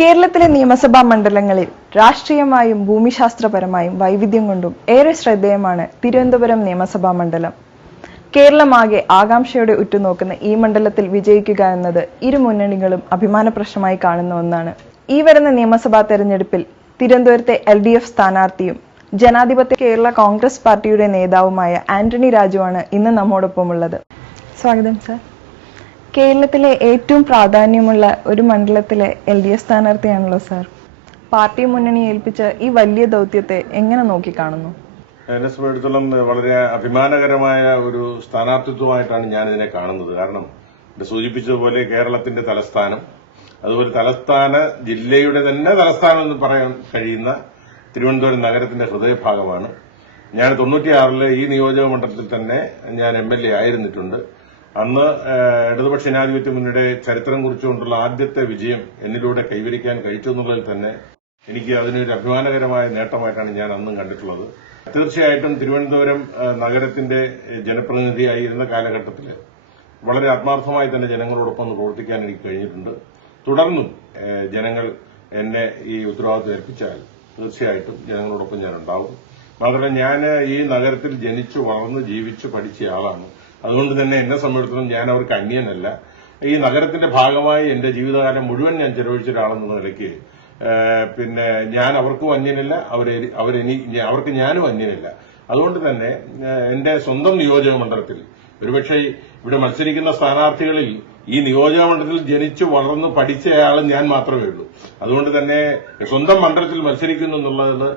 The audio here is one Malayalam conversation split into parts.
കേരളത്തിലെ നിയമസഭാ മണ്ഡലങ്ങളിൽ രാഷ്ട്രീയമായും ഭൂമിശാസ്ത്രപരമായും വൈവിധ്യം കൊണ്ടും ഏറെ ശ്രദ്ധേയമാണ് തിരുവനന്തപുരം നിയമസഭാ മണ്ഡലം. കേരളമാകെ ആകാംക്ഷയോടെ ഉറ്റുനോക്കുന്ന ഈ മണ്ഡലത്തിൽ വിജയിക്കുക എന്നത് ഇരു മുന്നണികളും അഭിമാന പ്രശ്നമായി കാണുന്ന ഒന്നാണ്. ഈ വരുന്ന നിയമസഭാ തെരഞ്ഞെടുപ്പിൽ തിരുവനന്തപുരത്തെ LDF സ്ഥാനാർത്ഥിയും ജനാധിപത്യ കേരള കോൺഗ്രസ് പാർട്ടിയുടെ നേതാവുമായ ആന്റണി രാജുവാണ് ഇന്ന് നമ്മോടൊപ്പമുള്ളത്. സ്വാഗതം സർ. കേരളത്തിലെ ഏറ്റവും പ്രാധാന്യമുള്ള ഒരു മണ്ഡലത്തിലെ LDF സ്ഥാനാർത്ഥിയാണല്ലോ സാർ. പാർട്ടി മുന്നണി ഏൽപ്പിച്ച ഈ വലിയ ദൗത്യത്തെ എങ്ങനെ നോക്കിക്കാണുന്നു? എന്നെ സംബന്ധിച്ചിടത്തോളം വളരെ അഭിമാനകരമായ ഒരു സ്ഥാനാർത്ഥിത്വമായിട്ടാണ് ഞാൻ ഇതിനെ കാണുന്നത്. കാരണം സൂചിപ്പിച്ചതുപോലെ കേരളത്തിന്റെ തലസ്ഥാനം, അതുപോലെ തലസ്ഥാന ജില്ലയുടെ തന്നെ തലസ്ഥാനം എന്ന് പറയാൻ കഴിയുന്ന തിരുവനന്തപുരം നഗരത്തിന്റെ ഹൃദയഭാഗമാണ്. ഞാൻ 96 ഈ നിയോജക മണ്ഡലത്തിൽ തന്നെ ഞാൻ MLA ആയിരുന്നിട്ടുണ്ട്. അന്ന് ഇടതുപക്ഷ ജനാധിപത്യ മുന്നണിയുടെ ചരിത്രം കുറിച്ചുകൊണ്ടുള്ള ആദ്യത്തെ വിജയം എന്നിലൂടെ കൈവരിക്കാൻ കഴിച്ചു എന്നുള്ളതിൽ തന്നെ എനിക്ക് അതിനൊരു അഭിമാനകരമായ നേട്ടമായിട്ടാണ് ഞാൻ അന്നും കണ്ടിട്ടുള്ളത്. തീർച്ചയായിട്ടും തിരുവനന്തപുരം നഗരത്തിന്റെ ജനപ്രതിനിധിയായിരുന്ന കാലഘട്ടത്തിൽ വളരെ ആത്മാർത്ഥമായി തന്നെ ജനങ്ങളോടൊപ്പം പ്രവർത്തിക്കാൻ എനിക്ക് കഴിഞ്ഞിട്ടുണ്ട്. തുടർന്നും ജനങ്ങൾ എന്നെ ഈ ഉത്തരവാദിത്വം ഏൽപ്പിച്ചാൽ തീർച്ചയായിട്ടും ജനങ്ങളോടൊപ്പം ഞാൻ ഉണ്ടാവും. മാത്രമല്ല, ഞാൻ ഈ നഗരത്തിൽ ജനിച്ചു വളർന്ന് ജീവിച്ചു പഠിച്ച ആളാണ്. അതുകൊണ്ട് തന്നെ എന്നെ സംബന്ധിച്ചിടത്തോളം ഞാൻ അവർക്ക് അന്യനല്ല. ഈ നഗരത്തിന്റെ ഭാഗമായി എന്റെ ജീവിതകാലം മുഴുവൻ ഞാൻ ചെലവഴിച്ച ഒരാളെന്ന നിലയ്ക്ക് ഞാൻ അവർക്കും അന്യനല്ല, അവർക്ക് ഞാനും അന്യനല്ല. അതുകൊണ്ട് തന്നെ എന്റെ സ്വന്തം നിയോജക മണ്ഡലത്തിൽ ഒരുപക്ഷെ ഇവിടെ മത്സരിക്കുന്ന സ്ഥാനാർത്ഥികളിൽ ഈ നിയോജക മണ്ഡലത്തിൽ ജനിച്ചു വളർന്ന് പഠിച്ചയാൾ ഞാൻ മാത്രമേ ഉള്ളൂ. അതുകൊണ്ട് തന്നെ സ്വന്തം മണ്ഡലത്തിൽ മത്സരിക്കുന്നു എന്നുള്ളത്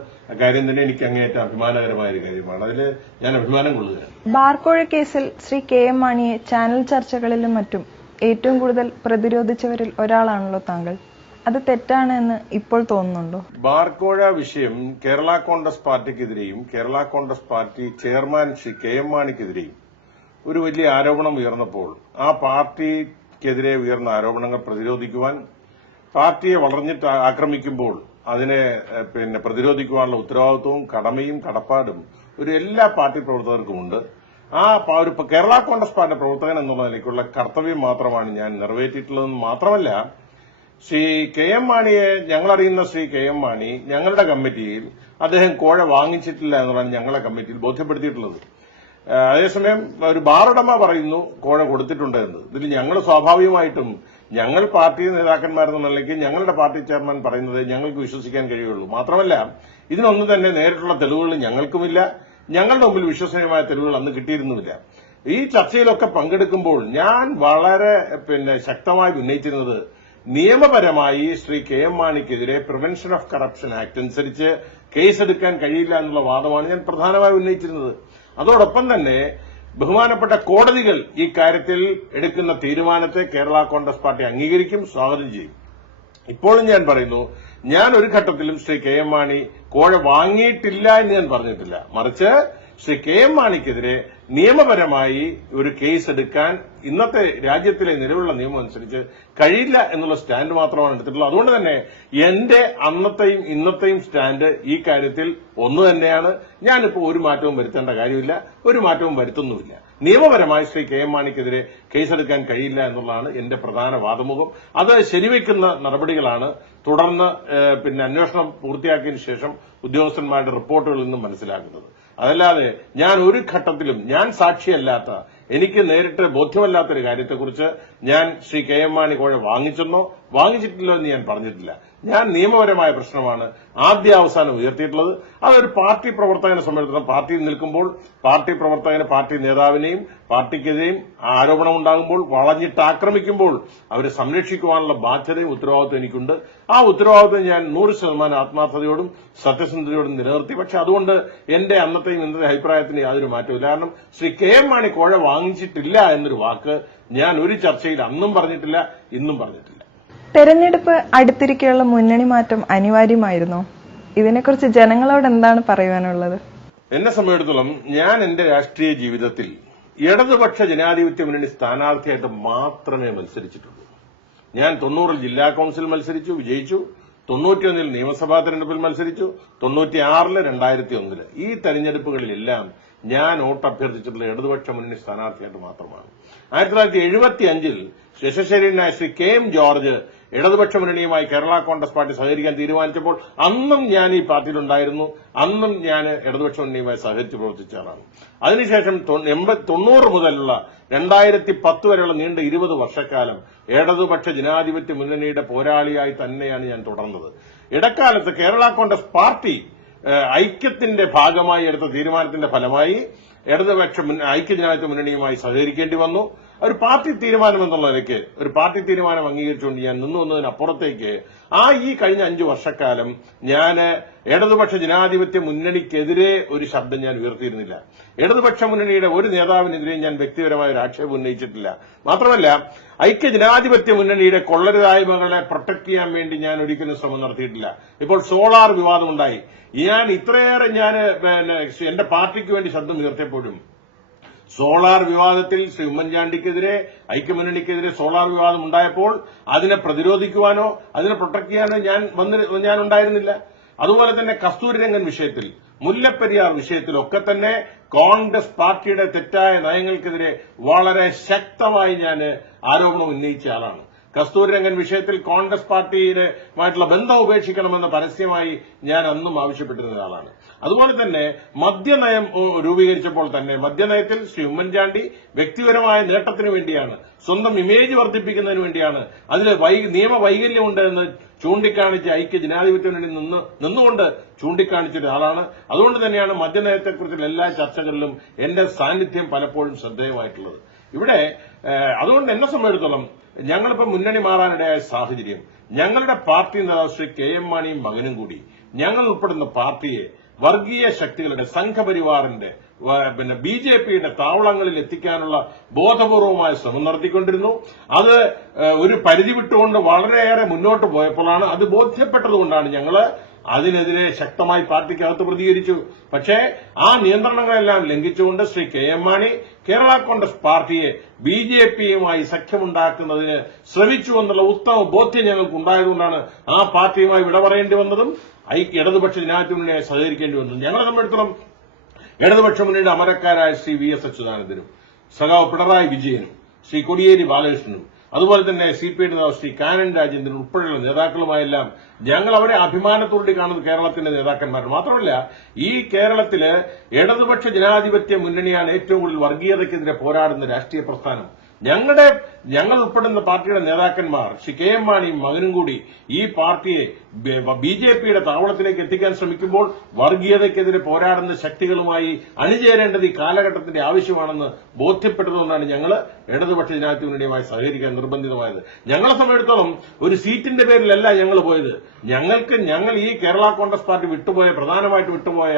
കാര്യം തന്നെ എനിക്ക് അങ്ങേയറ്റം അഭിമാനകരമായ ഒരു കാര്യമാണ്. അതിൽ ഞാൻ അഭിമാനം കൊള്ളുകയാണ്. ബാർക്കോഴ കേസിൽ ശ്രീ KM മാണിയെ ചാനൽ ചർച്ചകളിലും മറ്റും ഏറ്റവും കൂടുതൽ പ്രതിരോധിച്ചവരിൽ ഒരാളാണല്ലോ താങ്കൾ. അത് തെറ്റാണ് എന്ന് ഇപ്പോൾ തോന്നുന്നുണ്ടോ? ബാർക്കോഴ വിഷയം കേരള കോൺഗ്രസ് പാർട്ടിക്കെതിരെയും Kerala Congress party chairman Shri KM മാണിക്കെതിരെയും ഒരു വലിയ ആരോപണം ഉയർന്നപ്പോൾ ആ പാർട്ടിക്കെതിരെ ഉയർന്ന ആരോപണങ്ങൾ പ്രതിരോധിക്കുവാൻ, പാർട്ടിയെ വളർന്നിട്ട് ആക്രമിക്കുമ്പോൾ അതിനെ പ്രതിരോധിക്കുവാനുള്ള ഉത്തരവാദിത്വവും കടമയും കടപ്പാടും എല്ലാ പാർട്ടി പ്രവർത്തകർക്കുമുണ്ട്. ഒരു കേരള കോൺഗ്രസ് പാർട്ടി പ്രവർത്തകൻ എന്നുള്ള നിലയ്ക്കുള്ള കർത്തവ്യം മാത്രമാണ് ഞാൻ നിറവേറ്റിയിട്ടുള്ളതെന്ന് മാത്രമല്ല, ശ്രീ KM മാണിയെ ഞങ്ങളറിയുന്ന ശ്രീ KM മാണി ഞങ്ങളുടെ കമ്മിറ്റിയിൽ അദ്ദേഹം കോഴ വാങ്ങിച്ചിട്ടില്ല എന്നുള്ളതാണ് ഞങ്ങളെ കമ്മിറ്റിയിൽ ബോധ്യപ്പെടുത്തിയിട്ടുള്ളത്. അതേസമയം ഒരു ബാറുടമ പറയുന്നു കോഴ കൊടുത്തിട്ടുണ്ട് എന്ന്. ഇതിൽ ഞങ്ങൾ സ്വാഭാവികമായിട്ടും ഞങ്ങൾ പാർട്ടി നേതാക്കന്മാരെന്ന നിലയ്ക്ക് ഞങ്ങളുടെ പാർട്ടി ചെയർമാൻ പറയുന്നത് ഞങ്ങൾക്ക് വിശ്വസിക്കാൻ കഴിയുള്ളൂ. മാത്രമല്ല, ഇതിനൊന്നും തന്നെ നേരിട്ടുള്ള തെളിവുകൾ ഞങ്ങൾക്കുമില്ല. ഞങ്ങളുടെ മുമ്പിൽ വിശ്വസനീയമായ തെളിവുകൾ അന്ന് കിട്ടിയിരുന്നുമില്ല. ഈ ചർച്ചയിലൊക്കെ പങ്കെടുക്കുമ്പോൾ ഞാൻ വളരെ ശക്തമായി ഉന്നയിച്ചിരുന്നത് നിയമപരമായി ശ്രീ KM മാണിക്കെതിരെ പ്രിവെൻഷൻ ഓഫ് കറപ്ഷൻ ആക്ട് അനുസരിച്ച് കേസെടുക്കാൻ കഴിയില്ല എന്നുള്ള വാദമാണ് ഞാൻ പ്രധാനമായി ഉന്നയിച്ചിരുന്നത്. അതോടൊപ്പം തന്നെ ബഹുമാനപ്പെട്ട കോടതികൾ ഈ കാര്യത്തിൽ എടുക്കുന്ന തീരുമാനത്തെ കേരള കോൺഗ്രസ് പാർട്ടി അംഗീകരിക്കും, സ്വാഗതം ചെയ്യും. ഇപ്പോഴും ഞാൻ പറയുന്നു, ഞാൻ ഒരു ഘട്ടത്തിലും ശ്രീ KM മാണി കോഴ വാങ്ങിയിട്ടില്ല എന്ന് ഞാൻ പറഞ്ഞിട്ടില്ല. മറിച്ച് ശ്രീ KM മാണിക്കെതിരെ നിയമപരമായി ഒരു കേസ് എടുക്കാൻ ഇന്നത്തെ രാജ്യത്തിലെ നിലവിലുള്ള നിയമം അനുസരിച്ച് കഴിയില്ല എന്നുള്ള സ്റ്റാൻഡ് മാത്രമാണ് എടുത്തിട്ടുള്ളത്. അതുകൊണ്ട് തന്നെ എന്റെ അന്നത്തെയും ഇന്നത്തെയും സ്റ്റാൻഡ് ഈ കാര്യത്തിൽ ഒന്ന് തന്നെയാണ്. ഞാനിപ്പോൾ ഒരു മാറ്റവും വരുത്തേണ്ട കാര്യമില്ല, ഒരു മാറ്റവും വരുത്തുന്നുമില്ല. നിയമപരമായി ശ്രീ KM മാണിക്കെതിരെ കേസെടുക്കാൻ കഴിയില്ല എന്നുള്ളതാണ് എന്റെ പ്രധാന വാദമുഖം. അത് ശരിവെക്കുന്ന നടപടികളാണ് തുടർന്ന് അന്വേഷണം പൂർത്തിയാക്കിയതിനു ശേഷം ഉദ്യോഗസ്ഥന്മാരുടെ റിപ്പോർട്ടുകളിൽ നിന്നും മനസ്സിലാക്കുന്നത്. അതല്ലാതെ ഞാൻ ഒരു ഘട്ടത്തിലും ഞാൻ സാക്ഷിയല്ലാത്ത, എനിക്ക് നേരിട്ട് ബോധ്യമല്ലാത്തൊരു കാര്യത്തെക്കുറിച്ച് ഞാൻ ശ്രീ KM മാണി കോഴ വാങ്ങിച്ചെന്നോ വാങ്ങിച്ചിട്ടില്ലോ എന്ന് ഞാൻ പറഞ്ഞിട്ടില്ല. ഞാൻ നിയമപരമായ പ്രശ്നമാണ് ആദ്യാവസാനം ഉയർത്തിയിട്ടുള്ളത്. അതൊരു പാർട്ടി പ്രവർത്തകനെ സംബന്ധിച്ചിടത്തോളം പാർട്ടിയിൽ നിൽക്കുമ്പോൾ പാർട്ടി പ്രവർത്തകന് പാർട്ടി നേതാവിനെയും പാർട്ടിക്കെതിരെയും ആരോപണം ഉണ്ടാകുമ്പോൾ വളഞ്ഞിട്ട് ആക്രമിക്കുമ്പോൾ അവരെ സംരക്ഷിക്കുവാനുള്ള ബാധ്യതയും ഉത്തരവാദിത്വം എനിക്കുണ്ട്. ആ ഉത്തരവാദിത്വം ഞാൻ 100% ആത്മാർത്ഥതയോടും സത്യസന്ധതയോടും നിലനിർത്തി. പക്ഷെ അതുകൊണ്ട് എന്റെ അന്നത്തെയും ഇന്നത്തെ അഭിപ്രായത്തിന് യാതൊരു മാറ്റമില്ല. കാരണം ശ്രീ KM മാണി കോഴ വാങ്ങിച്ചിട്ടില്ല എന്നൊരു വാക്ക് ഞാൻ ഒരു ചർച്ചയിൽ അന്നും പറഞ്ഞിട്ടില്ല, ഇന്നും പറഞ്ഞിട്ടില്ല. തെരഞ്ഞെടുപ്പ് അടുത്തിരിക്കെയുള്ള മുന്നണി മാറ്റം അനിവാര്യമായിരുന്നോ? ഇതിനെക്കുറിച്ച് ജനങ്ങളോട് എന്താണ് പറയുവാനുള്ളത്? എന്നെ സംബന്ധിച്ചിടത്തോളം ഞാൻ എന്റെ രാഷ്ട്രീയ ജീവിതത്തിൽ ഇടതുപക്ഷ ജനാധിപത്യ മുന്നണി സ്ഥാനാർത്ഥിയായിട്ട് മാത്രമേ മത്സരിച്ചിട്ടുള്ളൂ. ഞാൻ 90 ജില്ലാ കൌൺസിൽ മത്സരിച്ചു, വിജയിച്ചു. 91 നിയമസഭാ തെരഞ്ഞെടുപ്പിൽ മത്സരിച്ചു. 96 2001 ഈ തെരഞ്ഞെടുപ്പുകളിലെല്ലാം ഞാൻ വോട്ട് അഭ്യർത്ഥിച്ചിട്ടുള്ള ഇടതുപക്ഷ മുന്നണി സ്ഥാനാർത്ഥിയായിട്ട് മാത്രമാണ്. 1975 യശസ്വരീയനായ ശ്രീ KM ജോർജ് ഇടതുപക്ഷ മുന്നണിയുമായി കേരള കോൺഗ്രസ് പാർട്ടി സഹകരിക്കാൻ തീരുമാനിച്ചപ്പോൾ അന്നും ഞാൻ ഈ പാർട്ടിയിലുണ്ടായിരുന്നു. അന്നും ഞാൻ ഇടതുപക്ഷ മുന്നണിയുമായി സഹകരിച്ച് പ്രവർത്തിച്ച ആളാണ്. അതിനുശേഷം 90 മുതലുള്ള 2010 വരെയുള്ള നീണ്ട 20 വർഷക്കാലം ഇടതുപക്ഷ ജനാധിപത്യ മുന്നണിയുടെ പോരാളിയായി തന്നെയാണ് ഞാൻ തുടർന്നത്. ഇടക്കാലത്ത് കേരള കോൺഗ്രസ് പാർട്ടി ഐക്യത്തിന്റെ ഭാഗമായി എടുത്ത തീരുമാനത്തിന്റെ ഫലമായി ഇടതുപക്ഷ ഐക്യജനാധിപത്യ മുന്നണിയുമായി സഹകരിക്കേണ്ടി വന്നു. ഒരു പാർട്ടി തീരുമാനം എന്നുള്ള നിലയ്ക്ക് ഒരു പാർട്ടി തീരുമാനം അംഗീകരിച്ചുകൊണ്ട് ഞാൻ നിന്നു വന്നതിനപ്പുറത്തേക്ക് ഈ കഴിഞ്ഞ 5 വർഷക്കാലം ഞാൻ ഇടതുപക്ഷ ജനാധിപത്യ മുന്നണിക്കെതിരെ ഒരു ശബ്ദം ഞാൻ ഉയർത്തിയിരുന്നില്ല. ഇടതുപക്ഷ മുന്നണിയുടെ ഒരു നേതാവിനെതിരെയും ഞാൻ വ്യക്തിപരമായ ഒരു ആക്ഷേപം ഉന്നയിച്ചിട്ടില്ല. മാത്രമല്ല, ഐക്യജനാധിപത്യ മുന്നണിയുടെ കൊള്ളരുതായ്മകളെ പ്രൊട്ടക്ട് ചെയ്യാൻ വേണ്ടി ഞാൻ ഒരിക്കലും ശ്രമം നടത്തിയിട്ടില്ല. ഇപ്പോൾ സോളാർ വിവാദമുണ്ടായി. ഞാൻ ഇത്രയേറെ എന്റെ പാർട്ടിക്ക് വേണ്ടി ശബ്ദം ഉയർത്തിയപ്പോഴും സോളാർ വിവാദത്തിൽ ശ്രീ ഉമ്മൻചാണ്ടിക്കെതിരെ ഐക്യമുന്നണിക്കെതിരെ സോളാർ വിവാദം ഉണ്ടായപ്പോൾ അതിനെ പ്രതിരോധിക്കുവാനോ അതിനെ പ്രൊട്ടക്ട് ചെയ്യാനോ ഞാൻ ഉണ്ടായിരുന്നില്ല. അതുപോലെ തന്നെ കസ്തൂരിരംഗൻ വിഷയത്തിൽ, മുല്ലപ്പെരിയാർ വിഷയത്തിലൊക്കെ തന്നെ കോൺഗ്രസ് പാർട്ടിയുടെ തെറ്റായ നയങ്ങൾക്കെതിരെ വളരെ ശക്തമായി ഞാൻ ആരോപണം ഉന്നയിച്ച ആളാണ്. കസ്തൂരിരംഗൻ വിഷയത്തിൽ കോൺഗ്രസ് പാർട്ടിയുമായിട്ടുള്ള ബന്ധം ഉപേക്ഷിക്കണമെന്ന് പരസ്യമായി ഞാൻ അന്നും ആവശ്യപ്പെട്ടിരുന്ന ആളാണ്. അതുപോലെ തന്നെ മദ്യനയം രൂപീകരിച്ചപ്പോൾ തന്നെ മദ്യനയത്തിൽ ശ്രീ ഉമ്മൻചാണ്ടി വ്യക്തിപരമായ നേട്ടത്തിന് വേണ്ടിയാണ്, സ്വന്തം ഇമേജ് വർദ്ധിപ്പിക്കുന്നതിന് വേണ്ടിയാണ്, അതിൽ നിയമവൈകല്യമുണ്ട് എന്ന് ചൂണ്ടിക്കാണിച്ച് ഐക്യജനാധിപത്യ മുന്നണി നിന്നുകൊണ്ട് ചൂണ്ടിക്കാണിച്ച ഒരാളാണ്. അതുകൊണ്ട് തന്നെയാണ് മദ്യനയത്തെക്കുറിച്ചുള്ള എല്ലാ ചർച്ചകളിലും എന്റെ സാന്നിധ്യം പലപ്പോഴും ശ്രദ്ധേയമായിട്ടുള്ളത്. ഇവിടെ അതുകൊണ്ട് എന്നെ സംബന്ധിച്ചിടത്തോളം ഞങ്ങളിപ്പോൾ മുന്നണി മാറാനിടയായ സാഹചര്യം, ഞങ്ങളുടെ പാർട്ടി നേതാവ് ശ്രീ KM മാണിയും മകനും കൂടി ഞങ്ങൾ ഉൾപ്പെടുന്ന പാർട്ടിയെ വർഗീയ ശക്തികളുടെ സംഘപരിവാറിന്റെ BJPയുടെ താവളങ്ങളിൽ എത്തിക്കാനുള്ള ബോധപൂർവമായ ശ്രമം നടത്തിക്കൊണ്ടിരുന്നു. അത് ഒരു പരിധി വിട്ടുകൊണ്ട് വളരെയേറെ മുന്നോട്ട് പോയപ്പോഴാണ് അത് ബോധ്യപ്പെട്ടതുകൊണ്ടാണ് ഞങ്ങള് അതിനെതിരെ ശക്തമായി പാർട്ടിക്കകത്ത് പ്രതികരിച്ചു. പക്ഷേ ആ നിയന്ത്രണങ്ങളെല്ലാം ലംഘിച്ചുകൊണ്ട് ശ്രീ KM മാണി കേരള കോൺഗ്രസ് പാർട്ടിയെ BJPയുമായി സഖ്യമുണ്ടാക്കുന്നതിന് ശ്രമിച്ചു എന്നുള്ള ഉത്തമ ബോധ്യം ഞങ്ങൾക്ക് ഉണ്ടായതുകൊണ്ടാണ് ആ പാർട്ടിയുമായി വിട പറയേണ്ടി വന്നതും ഇടതുപക്ഷ ജനാധിപത്യ മുന്നണിയെ സഹകരിക്കേണ്ടി വന്നതും. ഞങ്ങളെ സംബന്ധിച്ചിടത്തോളം ഇടതുപക്ഷ മുന്നണിയുടെ അമരക്കാരായ ശ്രീ VS അച്യുതാനന്ദനും സഖാവ് പിണറായി വിജയനും ശ്രീ കോടിയേരി ബാലകൃഷ്ണനും അതുപോലെ തന്നെ CPI നേതാവ് ശ്രീ കാനൻ രാജേന്ദ്രൻ ഉൾപ്പെടെയുള്ള നേതാക്കളുമായെല്ലാം ഞങ്ങൾ അവരെ അഭിമാനത്തോടെ കാണുന്നത് കേരളത്തിന്റെ നേതാക്കന്മാർ മാത്രമല്ല, ഈ കേരളത്തില് ഇടതുപക്ഷ ജനാധിപത്യ മുന്നണിയാണ് ഏറ്റവും കൂടുതൽ വർഗീയതയ്ക്കെതിരെ പോരാടുന്ന രാഷ്ട്രീയ പ്രസ്ഥാനം. ഞങ്ങൾ ഉൾപ്പെടുന്ന പാർട്ടിയുടെ നേതാക്കന്മാർ ശ്രീ KM മാണിയും മകനും കൂടി ഈ പാർട്ടിയെ BJPയുടെ താവളത്തിലേക്ക് എത്തിക്കാൻ ശ്രമിക്കുമ്പോൾ വർഗീയതയ്ക്കെതിരെ പോരാടുന്ന ശക്തികളുമായി അണിചേരേണ്ടത് ഈ കാലഘട്ടത്തിന്റെ ആവശ്യമാണെന്ന് ബോധ്യപ്പെട്ടതുകൊണ്ടാണ് ഞങ്ങൾ ഇടതുപക്ഷ ജനാധിപത്യ മുന്നണിയുമായി സഹകരിക്കാൻ നിർബന്ധിതമായത്. ഞങ്ങളെ സംബന്ധിച്ചിടത്തോളം ഒരു സീറ്റിന്റെ പേരിലല്ല ഞങ്ങൾ പോയത്. ഞങ്ങൾ ഈ കേരള കോൺഗ്രസ് പാർട്ടി പ്രധാനമായിട്ട് വിട്ടുപോയ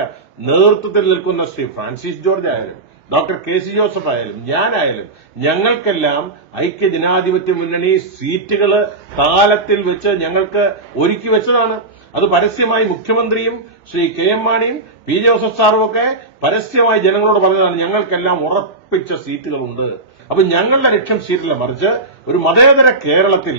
നേതൃത്വത്തിൽ നിൽക്കുന്ന ശ്രീ ഫ്രാൻസിസ് ജോർജ് ആയാലും ഡോക്ടർ KC ജോസഫ് ആയാലും ഞാനായാലും ഞങ്ങൾക്കെല്ലാം ഐക്യജനാധിപത്യ മുന്നണി സീറ്റുകൾ താലത്തിൽ വെച്ച് ഞങ്ങൾക്ക് ഒരുക്കി വെച്ചതാണ്. അത് പരസ്യമായി മുഖ്യമന്ത്രിയും ശ്രീ KM മാണിയും P ജോസഫ് സാറും ഒക്കെ പരസ്യമായി ജനങ്ങളോട് പറഞ്ഞതാണ് ഞങ്ങൾക്കെല്ലാം ഉറപ്പിച്ച സീറ്റുകളുണ്ട്. അപ്പൊ ഞങ്ങളുടെ ലക്ഷ്യം സീറ്റില്ല, മറിച്ച് ഒരു മതേതര കേരളത്തിൽ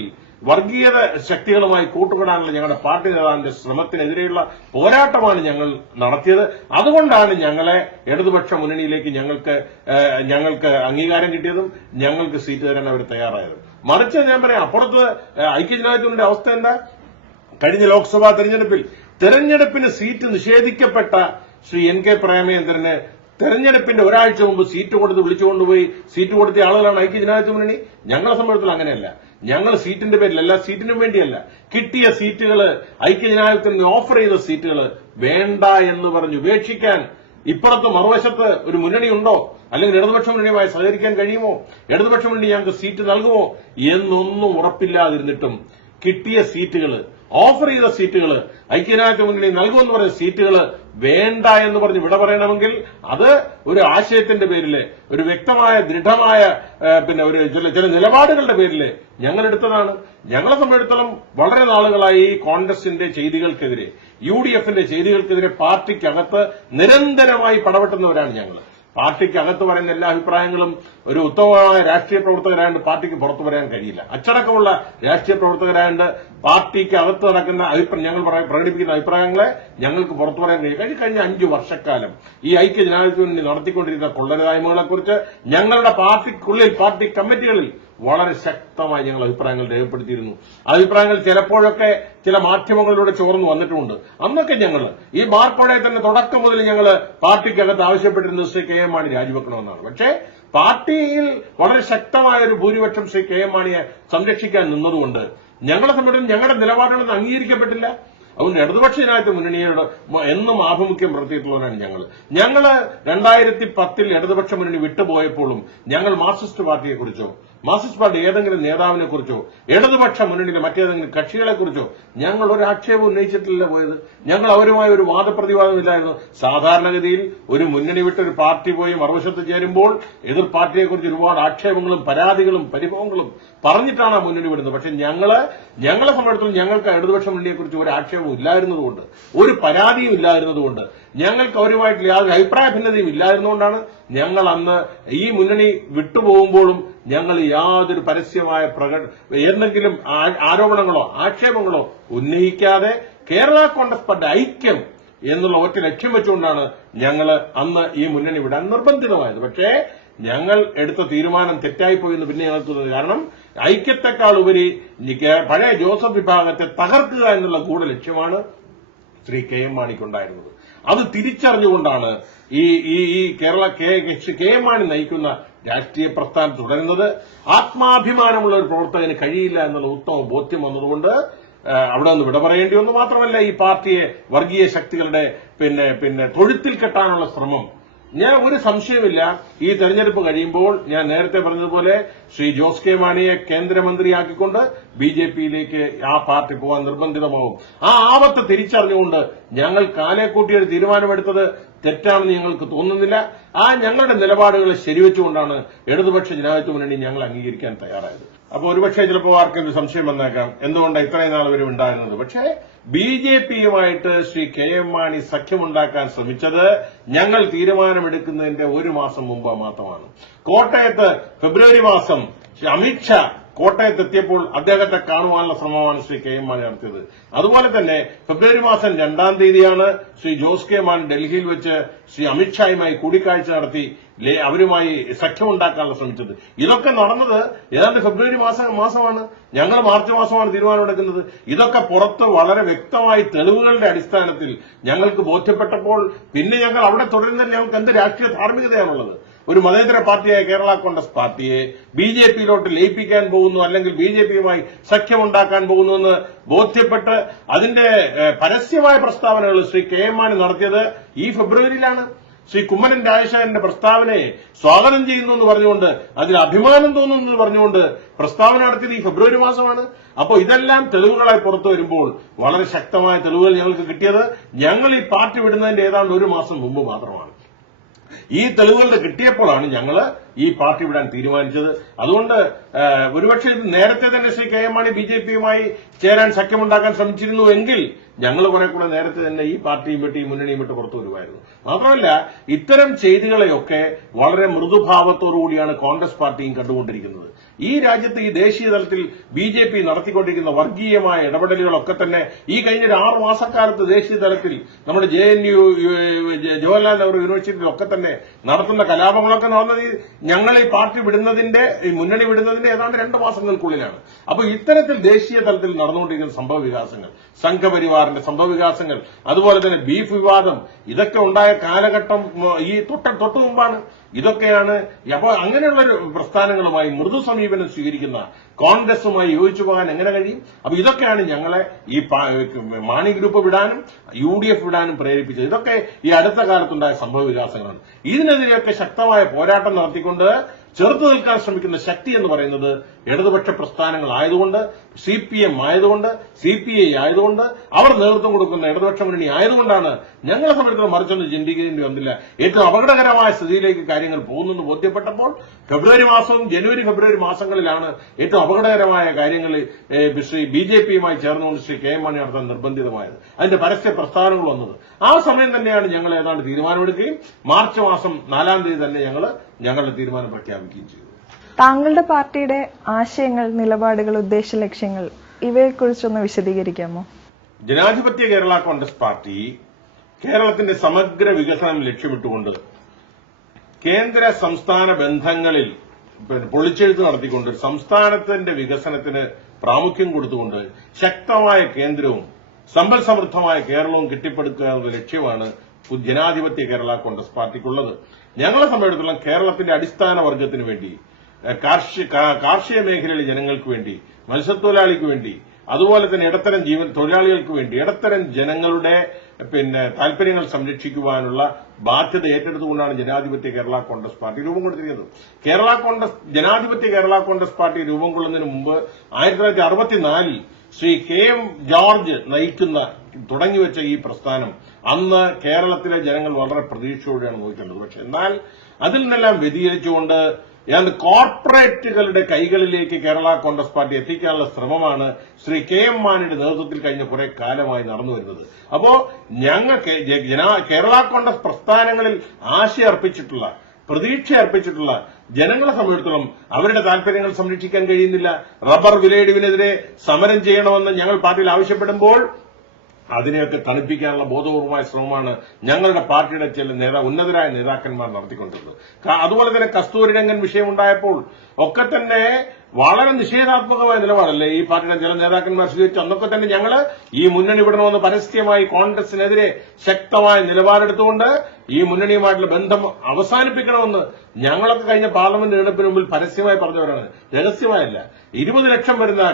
വർഗീയത ശക്തികളുമായി കൂട്ടുകൂടാനുള്ള ഞങ്ങളുടെ പാർട്ടി നേതാവിന്റെ ശ്രമത്തിനെതിരെയുള്ള പോരാട്ടമാണ് ഞങ്ങൾ നടത്തിയത്. അതുകൊണ്ടാണ് ഞങ്ങളെ ഇടതുപക്ഷ മുന്നണിയിലേക്ക് ഞങ്ങൾക്ക് അംഗീകാരം കിട്ടിയതും ഞങ്ങൾക്ക് സീറ്റ് തരാൻ അവർ തയ്യാറായതും. മറിച്ച് ഞാൻ പറയാം, അപ്പുറത്ത് ഐക്യജനാധിപത്യത്തിന്റെ അവസ്ഥ എന്താ? കഴിഞ്ഞ ലോക്സഭാ തെരഞ്ഞെടുപ്പിന് സീറ്റ് നിഷേധിക്കപ്പെട്ട ശ്രീ NK പ്രേമചന്ദ്രന് തെരഞ്ഞെടുപ്പിന്റെ ഒരാഴ്ച മുമ്പ് സീറ്റ് കൊടുത്ത് വിളിച്ചുകൊണ്ടുപോയി സീറ്റ് കൊടുത്ത ആളുകളാണ് ഐക്യജനാധിപത്യ മുന്നണി. ഞങ്ങളെ സംബന്ധിച്ചിടത്തോളം അങ്ങനെയല്ല. ഞങ്ങൾ സീറ്റിന്റെ പേരിലല്ല, സീറ്റിനും വേണ്ടിയല്ല, കിട്ടിയ സീറ്റുകൾ ഐക്യജനാധിപത്യത്തിന് ഓഫർ ചെയ്ത സീറ്റുകൾ വേണ്ട എന്ന് പറഞ്ഞ് ഉപേക്ഷിക്കാൻ ഇപ്പുറത്ത് മറുവശത്ത് ഒരു മുന്നണി ഉണ്ടോ, അല്ലെങ്കിൽ ഇടതുപക്ഷ മുന്നണിയുമായി സഹകരിക്കാൻ കഴിയുമോ, ഇടതുപക്ഷ മുന്നണി ഞങ്ങൾക്ക് സീറ്റ് നൽകുമോ എന്നൊന്നും ഉറപ്പില്ലാതിരുന്നിട്ടും കിട്ടിയ സീറ്റുകൾ, ഓഫർ ചെയ്ത സീറ്റുകൾ, ഐക്യജനാധിപത്യ മുന്നണി നൽകുമെന്ന് പറയുന്ന സീറ്റുകൾ വേണ്ട എന്ന് പറഞ്ഞ് വിട പറയണമെങ്കിൽ അത് ഒരു ആശയത്തിന്റെ പേരില്, ഒരു വ്യക്തമായ ദൃഢമായ ചില നിലപാടുകളുടെ പേരില് ഞങ്ങൾ എടുത്തതാണ്. ഞങ്ങളെ സംബന്ധിച്ചിടത്തോളം വളരെ നാളുകളായി കോൺഗ്രസിന്റെ ചെയ്തികൾക്കെതിരെ, UDFന്റെ ചെയ്തികൾക്കെതിരെ പാർട്ടിക്കകത്ത് നിരന്തരമായി പടവെട്ടുന്നവരാണ് ഞങ്ങൾ. പാർട്ടിക്കകത്ത് പറയുന്ന എല്ലാ അഭിപ്രായങ്ങളും ഒരു ഉത്തമമായ രാഷ്ട്രീയ പ്രവർത്തകരായതുകൊണ്ട് പാർട്ടിക്ക് പുറത്തു പറയാൻ കഴിയില്ല. അച്ചടക്കമുള്ള രാഷ്ട്രീയ പ്രവർത്തകരായതുകൊണ്ട് പാർട്ടിക്ക് അകത്ത് നടക്കുന്ന ഞങ്ങൾ പ്രകടിപ്പിക്കുന്ന അഭിപ്രായങ്ങളെ ഞങ്ങൾക്ക് പുറത്തു പറയാൻ കഴിയും. കഴിഞ്ഞ 5 വർഷക്കാലം ഈ ഐക്യജനാധിപത്യ മുന്നണി നടത്തിക്കൊണ്ടിരിക്കുന്ന കൊള്ളരുതായ്മകളെക്കുറിച്ച് ഞങ്ങളുടെ പാർട്ടിക്കുള്ളിൽ, പാർട്ടി കമ്മിറ്റികളിൽ വളരെ ശക്തമായി ഞങ്ങൾ അഭിപ്രായങ്ങൾ രേഖപ്പെടുത്തിയിരുന്നു. അഭിപ്രായങ്ങൾ ചിലപ്പോഴൊക്കെ ചില മാധ്യമങ്ങളിലൂടെ ചോർന്നു വന്നിട്ടുമുണ്ട്. അന്നൊക്കെ ഞങ്ങൾ ഈ ബാർക്കോടെ തന്നെ തുടക്കം മുതൽ ഞങ്ങൾ പാർട്ടിക്കകത്ത് ആവശ്യപ്പെട്ടിരുന്നത് ശ്രീ കെ എം മാണി രാജിവെക്കണമെന്നാണ്. പക്ഷേ പാർട്ടിയിൽ വളരെ ശക്തമായ ഒരു ഭൂരിപക്ഷം ശ്രീ കെ എം മാണിയെ സംരക്ഷിക്കാൻ നിന്നതുകൊണ്ട് ഞങ്ങളെ സംബന്ധിച്ചും ഞങ്ങളുടെ നിലപാടുകളൊന്നും അംഗീകരിക്കപ്പെട്ടില്ല. അതുകൊണ്ട് ഇടതുപക്ഷ ജനാധിപത്യ മുന്നണിയോട് എന്നും ആഭിമുഖ്യം പുലർത്തിയിട്ടുള്ളവരാണ് ഞങ്ങൾ 2010 ഇടതുപക്ഷ മുന്നണി വിട്ടുപോയപ്പോഴും ഞങ്ങൾ മാർക്സിസ്റ്റ് പാർട്ടിയെക്കുറിച്ചോ മാർക്സിസ്റ്റ് പാർട്ടി ഏതെങ്കിലും നേതാവിനെ കുറിച്ചോ ഇടതുപക്ഷ മുന്നണിയിലെ മറ്റേതെങ്കിലും കക്ഷികളെക്കുറിച്ചോ ഞങ്ങൾ ഒരു ആക്ഷേപം ഉന്നയിച്ചിട്ടില്ല പോയത്. ഞങ്ങൾ അവരുമായി ഒരു വാദപ്രതിവാദമില്ലായിരുന്നു. സാധാരണഗതിയിൽ ഒരു മുന്നണി വിട്ട് ഒരു പാർട്ടി പോയി മറുവശത്ത് ചേരുമ്പോൾ എതിർ പാർട്ടിയെക്കുറിച്ച് ഒരുപാട് ആക്ഷേപങ്ങളും പരാതികളും പരിഭവങ്ങളും പറഞ്ഞിട്ടാണ് ആ മുന്നണി വിടുന്നത്. പക്ഷെ ഞങ്ങളെ സംബന്ധിച്ചിടത്തോളം ഞങ്ങൾക്ക് ഇടതുപക്ഷ മുന്നണിയെക്കുറിച്ച് ഒരു ആക്ഷേപവും ഇല്ലായിരുന്നതുകൊണ്ട് ഒരു പരാതിയും ഇല്ലായിരുന്നതുകൊണ്ട് ഞങ്ങൾക്ക് അവരുമായിട്ട് യാതൊരു അഭിപ്രായ ഭിന്നതയും ഇല്ലായിരുന്നുകൊണ്ടാണ് ഞങ്ങൾ അന്ന് ഈ മുന്നണി വിട്ടുപോകുമ്പോഴും ഞങ്ങൾ യാതൊരു പരസ്യമായ എന്തെങ്കിലും ആരോപണങ്ങളോ ആക്ഷേപങ്ങളോ ഉന്നയിക്കാതെ കേരള കോൺഗ്രസ് പാർട്ടി ഐക്യം എന്നുള്ള ഒറ്റ ലക്ഷ്യം വെച്ചുകൊണ്ടാണ് ഞങ്ങൾ അന്ന് ഈ മുന്നണി വിടാൻ നിർബന്ധിതമായത്. പക്ഷേ ഞങ്ങൾ എടുത്ത തീരുമാനം തെറ്റായിപ്പോയെന്ന് പിന്നെ ഞങ്ങൾക്ക് തോന്നുന്നു. കാരണം ഐക്യത്തെക്കാൾ ഉപരി പഴയ ജോസഫ് വിഭാഗത്തെ തകർക്കുക എന്നുള്ള ഗൂഢലക്ഷ്യമാണ് ശ്രീ കെ എം മാണിക്കുണ്ടായിരുന്നത്. അത് തിരിച്ചറിഞ്ഞുകൊണ്ടാണ് ഈ കേരള കെ എം മാണി നയിക്കുന്ന രാഷ്ട്രീയ പ്രസ്ഥാനം തുടരുന്നത്. ആത്മാഭിമാനമുള്ള ഒരു പ്രവർത്തകന് കഴിയില്ല എന്നുള്ള ഉത്തമ ബോധ്യം വന്നതുകൊണ്ട് അവിടെ നിന്ന് വിട പറയേണ്ടി വന്നു. മാത്രമല്ല ഈ പാർട്ടിയെ വർഗീയ ശക്തികളുടെ പിന്നെ തൊഴുത്തിൽ കെട്ടാനുള്ള ശ്രമം ഞാൻ ഒരു സംശയമില്ല. ഈ തെരഞ്ഞെടുപ്പ് കഴിയുമ്പോൾ ഞാൻ നേരത്തെ പറഞ്ഞതുപോലെ ശ്രീ ജോസ് കെ മാണിയെ കേന്ദ്രമന്ത്രിയാക്കിക്കൊണ്ട് ബിജെപിയിലേക്ക് ആ പാർട്ടി പോകാൻ നിർബന്ധിതമാവും. ആ ആപത്ത് തിരിച്ചറിഞ്ഞുകൊണ്ട് ഞങ്ങൾ കാലേക്കൂട്ടിയൊരു തീരുമാനമെടുത്തത് തെറ്റാണെന്ന് ഞങ്ങൾക്ക് തോന്നുന്നില്ല. ആ ഞങ്ങളുടെ നിലപാടുകളെ ശരിവെച്ചുകൊണ്ടാണ് ഇടതുപക്ഷ ജനാധിപത്യ മുന്നണി ഞങ്ങൾ അംഗീകരിക്കാൻ തയ്യാറായത്. അപ്പോൾ ഒരുപക്ഷെ ചിലപ്പോൾ ആർക്കും സംശയം വന്നേക്കാം എന്തുകൊണ്ടാണ് ഇത്രയും നാൾ വരെ ഉണ്ടായിരുന്നത്. പക്ഷേ ബിജെപിയുമായിട്ട് ശ്രീ കെ എം മാണി സഖ്യമുണ്ടാക്കാൻ ശ്രമിച്ചത് ഞങ്ങൾ തീരുമാനമെടുക്കുന്നതിന്റെ ഒരു മാസം മുമ്പ് മാത്രമാണ്. കോട്ടയത്ത് ഫെബ്രുവരി മാസം അമിത്ഷാ കോട്ടയത്തെത്തിയപ്പോൾ അദ്ദേഹത്തെ കാണുവാനുള്ള ശ്രമമാണ് ശ്രീ കെ എം മാണി നടത്തിയത്. അതുപോലെ തന്നെ ഫെബ്രുവരി മാസം 2-ാം തീയതിയാണ് ശ്രീ ജോസ് കെ മാണി ഡൽഹിയിൽ വെച്ച് ശ്രീ അമിത്ഷായുമായി കൂടിക്കാഴ്ച നടത്തി അവരുമായി സഖ്യമുണ്ടാക്കാനുള്ള ശ്രമിച്ചത്. ഇതൊക്കെ നടന്നത് ഏതാണ്ട് ഫെബ്രുവരി മാസമാണ്. ഞങ്ങൾ മാർച്ച് മാസമാണ് തീരുമാനമെടുക്കുന്നത്. ഇതൊക്കെ പുറത്ത് വളരെ വ്യക്തമായി തെളിവുകളുടെ അടിസ്ഥാനത്തിൽ ഞങ്ങൾക്ക് ബോധ്യപ്പെട്ടപ്പോൾ പിന്നെ ഞങ്ങൾ അവിടെ തുടരുന്നതിൽ ഞങ്ങൾക്ക് എന്ത് രാഷ്ട്രീയ ധാർമ്മികതയാണുള്ളത്? ഒരു മതേതര പാർട്ടിയായ കേരള കോൺഗ്രസ് പാർട്ടിയെ ബിജെപിയിലോട്ട് ലയിപ്പിക്കാൻ പോകുന്നു അല്ലെങ്കിൽ ബിജെപിയുമായി സഖ്യമുണ്ടാക്കാൻ പോകുന്നുവെന്ന് ബോധ്യപ്പെട്ട് അതിന്റെ പരസ്യമായ പ്രസ്താവനകൾ ശ്രീ കെ എം മാണി നടത്തിയത് ഈ ഫെബ്രുവരിയിലാണ്. ശ്രീ കുമ്മനം രാജശേഖരന്റെ പ്രസ്താവനയെ സ്വാഗതം ചെയ്യുന്നു എന്ന് പറഞ്ഞുകൊണ്ട് അതിൽ അഭിമാനം തോന്നുന്നു എന്ന് പറഞ്ഞുകൊണ്ട് പ്രസ്താവന നടത്തിയത് ഈ ഫെബ്രുവരി മാസമാണ്. അപ്പോൾ ഇതെല്ലാം തെളിവുകളായി പുറത്തു വരുമ്പോൾ വളരെ ശക്തമായ തെളിവുകൾ ഞങ്ങൾക്ക് കിട്ടിയത് ഞങ്ങൾ ഈ പാർട്ടി വിടുന്നതിന്റെ ഏതാണ്ട് ഒരു മാസം മുമ്പ് മാത്രമാണ്. ഈ തെളിവുകൾ കിട്ടിയപ്പോഴാണ് ഞങ്ങൾ ഈ പാർട്ടി വിടാൻ തീരുമാനിച്ചത്. അതുകൊണ്ട് ഒരുപക്ഷെ ഇത് നേരത്തെ തന്നെ ശ്രീ കെ എം മാണി ബിജെപിയുമായി ചേരാൻ സഖ്യമുണ്ടാക്കാൻ ശ്രമിച്ചിരുന്നു എങ്കിൽ ഞങ്ങൾ കുറെ കൂടെ നേരത്തെ തന്നെ ഈ പാർട്ടിയും വിട്ട് ഈ മുന്നണിയും വിട്ട് പുറത്തു വരുമായിരുന്നു. മാത്രമല്ല ഇത്തരം ചെയ്തികളെയൊക്കെ വളരെ മൃദുഭാവത്തോടുകൂടിയാണ് കോൺഗ്രസ് പാർട്ടിയും കണ്ടുകൊണ്ടിരിക്കുന്നത്. ഈ രാജ്യത്ത് ഈ ദേശീയ തലത്തിൽ ബിജെപി നടത്തിക്കൊണ്ടിരിക്കുന്ന വർഗീയമായ ഇടപെടലുകളൊക്കെ തന്നെ ഈ കഴിഞ്ഞ ഒരു 6 മാസക്കാലത്ത് ദേശീയ തലത്തിൽ നമ്മുടെ JNU ജവഹർലാൽ നെഹ്റു യൂണിവേഴ്സിറ്റിയിലൊക്കെ തന്നെ നടത്തുന്ന കലാപങ്ങളൊക്കെ നടന്നത് ഞങ്ങൾ ഈ പാർട്ടി വിടുന്നതിന്റെ ഈ മുന്നണി വിടുന്നതിന്റെ ഏതാണ്ട് 2 മാസങ്ങൾക്കുള്ളിലാണ്. അപ്പൊ ഇത്തരത്തിൽ ദേശീയ തലത്തിൽ നടന്നുകൊണ്ടിരിക്കുന്ന സംഭവ വികാസങ്ങൾ, സംഘപരിവാറിന്റെ സംഭവ വികാസങ്ങൾ, അതുപോലെ തന്നെ ബീഫ് വിവാദം ഇതൊക്കെ ഉണ്ടായ കാലഘട്ടം ഈ തൊട്ടു മുമ്പാണ്. ഇതൊക്കെയാണ് അപ്പോൾ അങ്ങനെയുള്ള പ്രസ്ഥാനങ്ങളുമായി മൃദു സമീപനം സ്വീകരിക്കുന്ന കോൺഗ്രസുമായി യോജിച്ചു പോകാൻ എങ്ങനെ കഴിയും? അപ്പൊ ഇതൊക്കെയാണ് ഞങ്ങളെ ഈ മാണി ഗ്രൂപ്പ് വിടാനും UDF വിടാനും പ്രേരിപ്പിച്ചത്. ഇതൊക്കെ ഈ അടുത്ത കാലത്തുണ്ടായ സംഭവ വികാസങ്ങളാണ്. ഇതിനെതിരെയൊക്കെ ശക്തമായ പോരാട്ടം നടത്തിക്കൊണ്ട് ചെറുത്തു നിൽക്കാൻ ശ്രമിക്കുന്ന ശക്തി എന്ന് പറയുന്നത് ഇടതുപക്ഷ പ്രസ്ഥാനങ്ങളായതുകൊണ്ട്, CPM ആയതുകൊണ്ട്, CPI ആയതുകൊണ്ട്, അവർ നേതൃത്വം കൊടുക്കുന്ന ഇടതുപക്ഷ മുന്നണി ആയതുകൊണ്ടാണ് ഞങ്ങളെ സംബന്ധിച്ച് മറിച്ചൊന്നും ചിന്തിക്കേണ്ടി വന്നില്ല. ഏറ്റവും അപകടകരമായ സ്ഥിതിയിലേക്ക് കാര്യങ്ങൾ പോകുന്നെന്ന് ബോധ്യപ്പെട്ടപ്പോൾ ജനുവരി ഫെബ്രുവരി മാസങ്ങളിലാണ് ഏറ്റവും അപകടകരമായ കാര്യങ്ങൾ ശ്രീ BJPയുമായി ചേർന്നുകൊണ്ട് ശ്രീ കെ എം മാണി നടത്താൻ നിർബന്ധിതമായത്. അതിന്റെ പരസ്യ പ്രസ്താവനകൾ വന്നത് ആ സമയം തന്നെയാണ്. ഞങ്ങൾ ഏതാണ്ട് തീരുമാനമെടുക്കുകയും മാർച്ച് മാസം 4-ാം തീയതി തന്നെ ഞങ്ങളുടെ തീരുമാനം പ്രഖ്യാപിക്കുകയും ചെയ്തു. താങ്കളുടെ പാർട്ടിയുടെ ആശയങ്ങൾ, നിലപാടുകൾ, ഉദ്ദേശ ലക്ഷ്യങ്ങൾ ഇവയെക്കുറിച്ചൊന്ന് വിശദീകരിക്കാമോ? ജനാധിപത്യ കേരള കോൺഗ്രസ് പാർട്ടി കേരളത്തിന്റെ സമഗ്ര വികസനം ലക്ഷ്യമിട്ടുകൊണ്ട് കേന്ദ്ര സംസ്ഥാന ബന്ധങ്ങളിൽ പൊളിച്ചെഴുത്ത് നടത്തിക്കൊണ്ട് സംസ്ഥാനത്തിന്റെ വികസനത്തിന് പ്രാമുഖ്യം കൊടുത്തുകൊണ്ട് ശക്തമായ കേന്ദ്രവും സമ്പൽ സമൃദ്ധമായ കേരളവും കെട്ടിപ്പടുക്കുക എന്ന ലക്ഷ്യമാണ് ജനാധിപത്യ കേരള കോൺഗ്രസ് പാർട്ടിക്കുള്ളത്. ഞങ്ങളെ സംബന്ധിച്ചിടത്തോളം കേരളത്തിന്റെ അടിസ്ഥാന വർഗത്തിന് വേണ്ടി, കാർഷിക മേഖലയിലെ ജനങ്ങൾക്ക് വേണ്ടി, മത്സ്യത്തൊഴിലാളിക്ക് വേണ്ടി, അതുപോലെ തന്നെ ഇടത്തരം തൊഴിലാളികൾക്ക് വേണ്ടി, ഇടത്തരം ജനങ്ങളുടെ താൽപര്യങ്ങൾ സംരക്ഷിക്കുവാനുള്ള ബാധ്യത ഏറ്റെടുത്തുകൊണ്ടാണ് ജനാധിപത്യ കേരള കോൺഗ്രസ് പാർട്ടി രൂപം കൊടുത്തിരിക്കുന്നത്. ജനാധിപത്യ കേരള കോൺഗ്രസ് പാർട്ടി രൂപം കൊള്ളുന്നതിന് മുമ്പ് 1964 ശ്രീ KM ജോർജ് തുടങ്ങിവെച്ച ഈ പ്രസ്ഥാനം അന്ന് കേരളത്തിലെ ജനങ്ങൾ വളരെ പ്രതീക്ഷയോടെയാണ് നോക്കേണ്ടത്. പക്ഷെ എന്നാൽ അതിൽ നിന്നെല്ലാം വ്യതിചലിച്ചുകൊണ്ട് കോർപ്പറേറ്റുകളുടെ കൈകളിലേക്ക് കേരള കോൺഗ്രസ് പാർട്ടി എത്തിക്കാനുള്ള ശ്രമമാണ് ശ്രീ KM മാണിയുടെ നേതൃത്വത്തിൽ കഴിഞ്ഞ കുറെ കാലമായി നടന്നു വരുന്നത്. അപ്പോ ഞങ്ങൾക്ക് കേരള കോൺഗ്രസ് പ്രസ്ഥാനങ്ങളിൽ ആശയർപ്പിച്ചിട്ടുള്ള, പ്രതീക്ഷ അർപ്പിച്ചിട്ടുള്ള ജനങ്ങളെ സംബന്ധിച്ചിടത്തോളം അവരുടെ താൽപര്യങ്ങൾ സംരക്ഷിക്കാൻ കഴിയുന്നില്ല. റബ്ബർ വിലയിടിവിനെതിരെ സമരം ചെയ്യണമെന്ന് ഞങ്ങൾ പാർട്ടിയിൽ ആവശ്യപ്പെടുമ്പോൾ അതിനെയൊക്കെ തണുപ്പിക്കാനുള്ള ബോധപൂർവമായ ശ്രമമാണ് ഞങ്ങളുടെ പാർട്ടിയുടെ ചില ഉന്നതരായ നേതാക്കന്മാർ നടത്തിക്കൊണ്ടിരുന്നത്. അതുപോലെ തന്നെ കസ്തൂരിരംഗൻ വിഷയമുണ്ടായപ്പോൾ ഒക്കെ തന്നെ വളരെ നിഷേധാത്മകമായ നിലപാടല്ലേ ഈ പാർട്ടിയുടെ ചില നേതാക്കന്മാർ സ്വീകരിച്ചു. അന്നൊക്കെ തന്നെ ഞങ്ങൾ ഈ മുന്നണി വിടണമെന്ന് പരസ്യമായി കോൺഗ്രസിനെതിരെ ശക്തമായ നിലപാടെടുത്തുകൊണ്ട് ഈ മുന്നണിയുമായിട്ടുള്ള ബന്ധം അവസാനിപ്പിക്കണമെന്ന് ഞങ്ങളൊക്കെ കഴിഞ്ഞ പാർലമെന്റ് തെരഞ്ഞെടുപ്പിന് മുമ്പിൽ പരസ്യമായി പറഞ്ഞവരാണ്, രഹസ്യമായല്ല. 20 ലക്ഷം വരുന്ന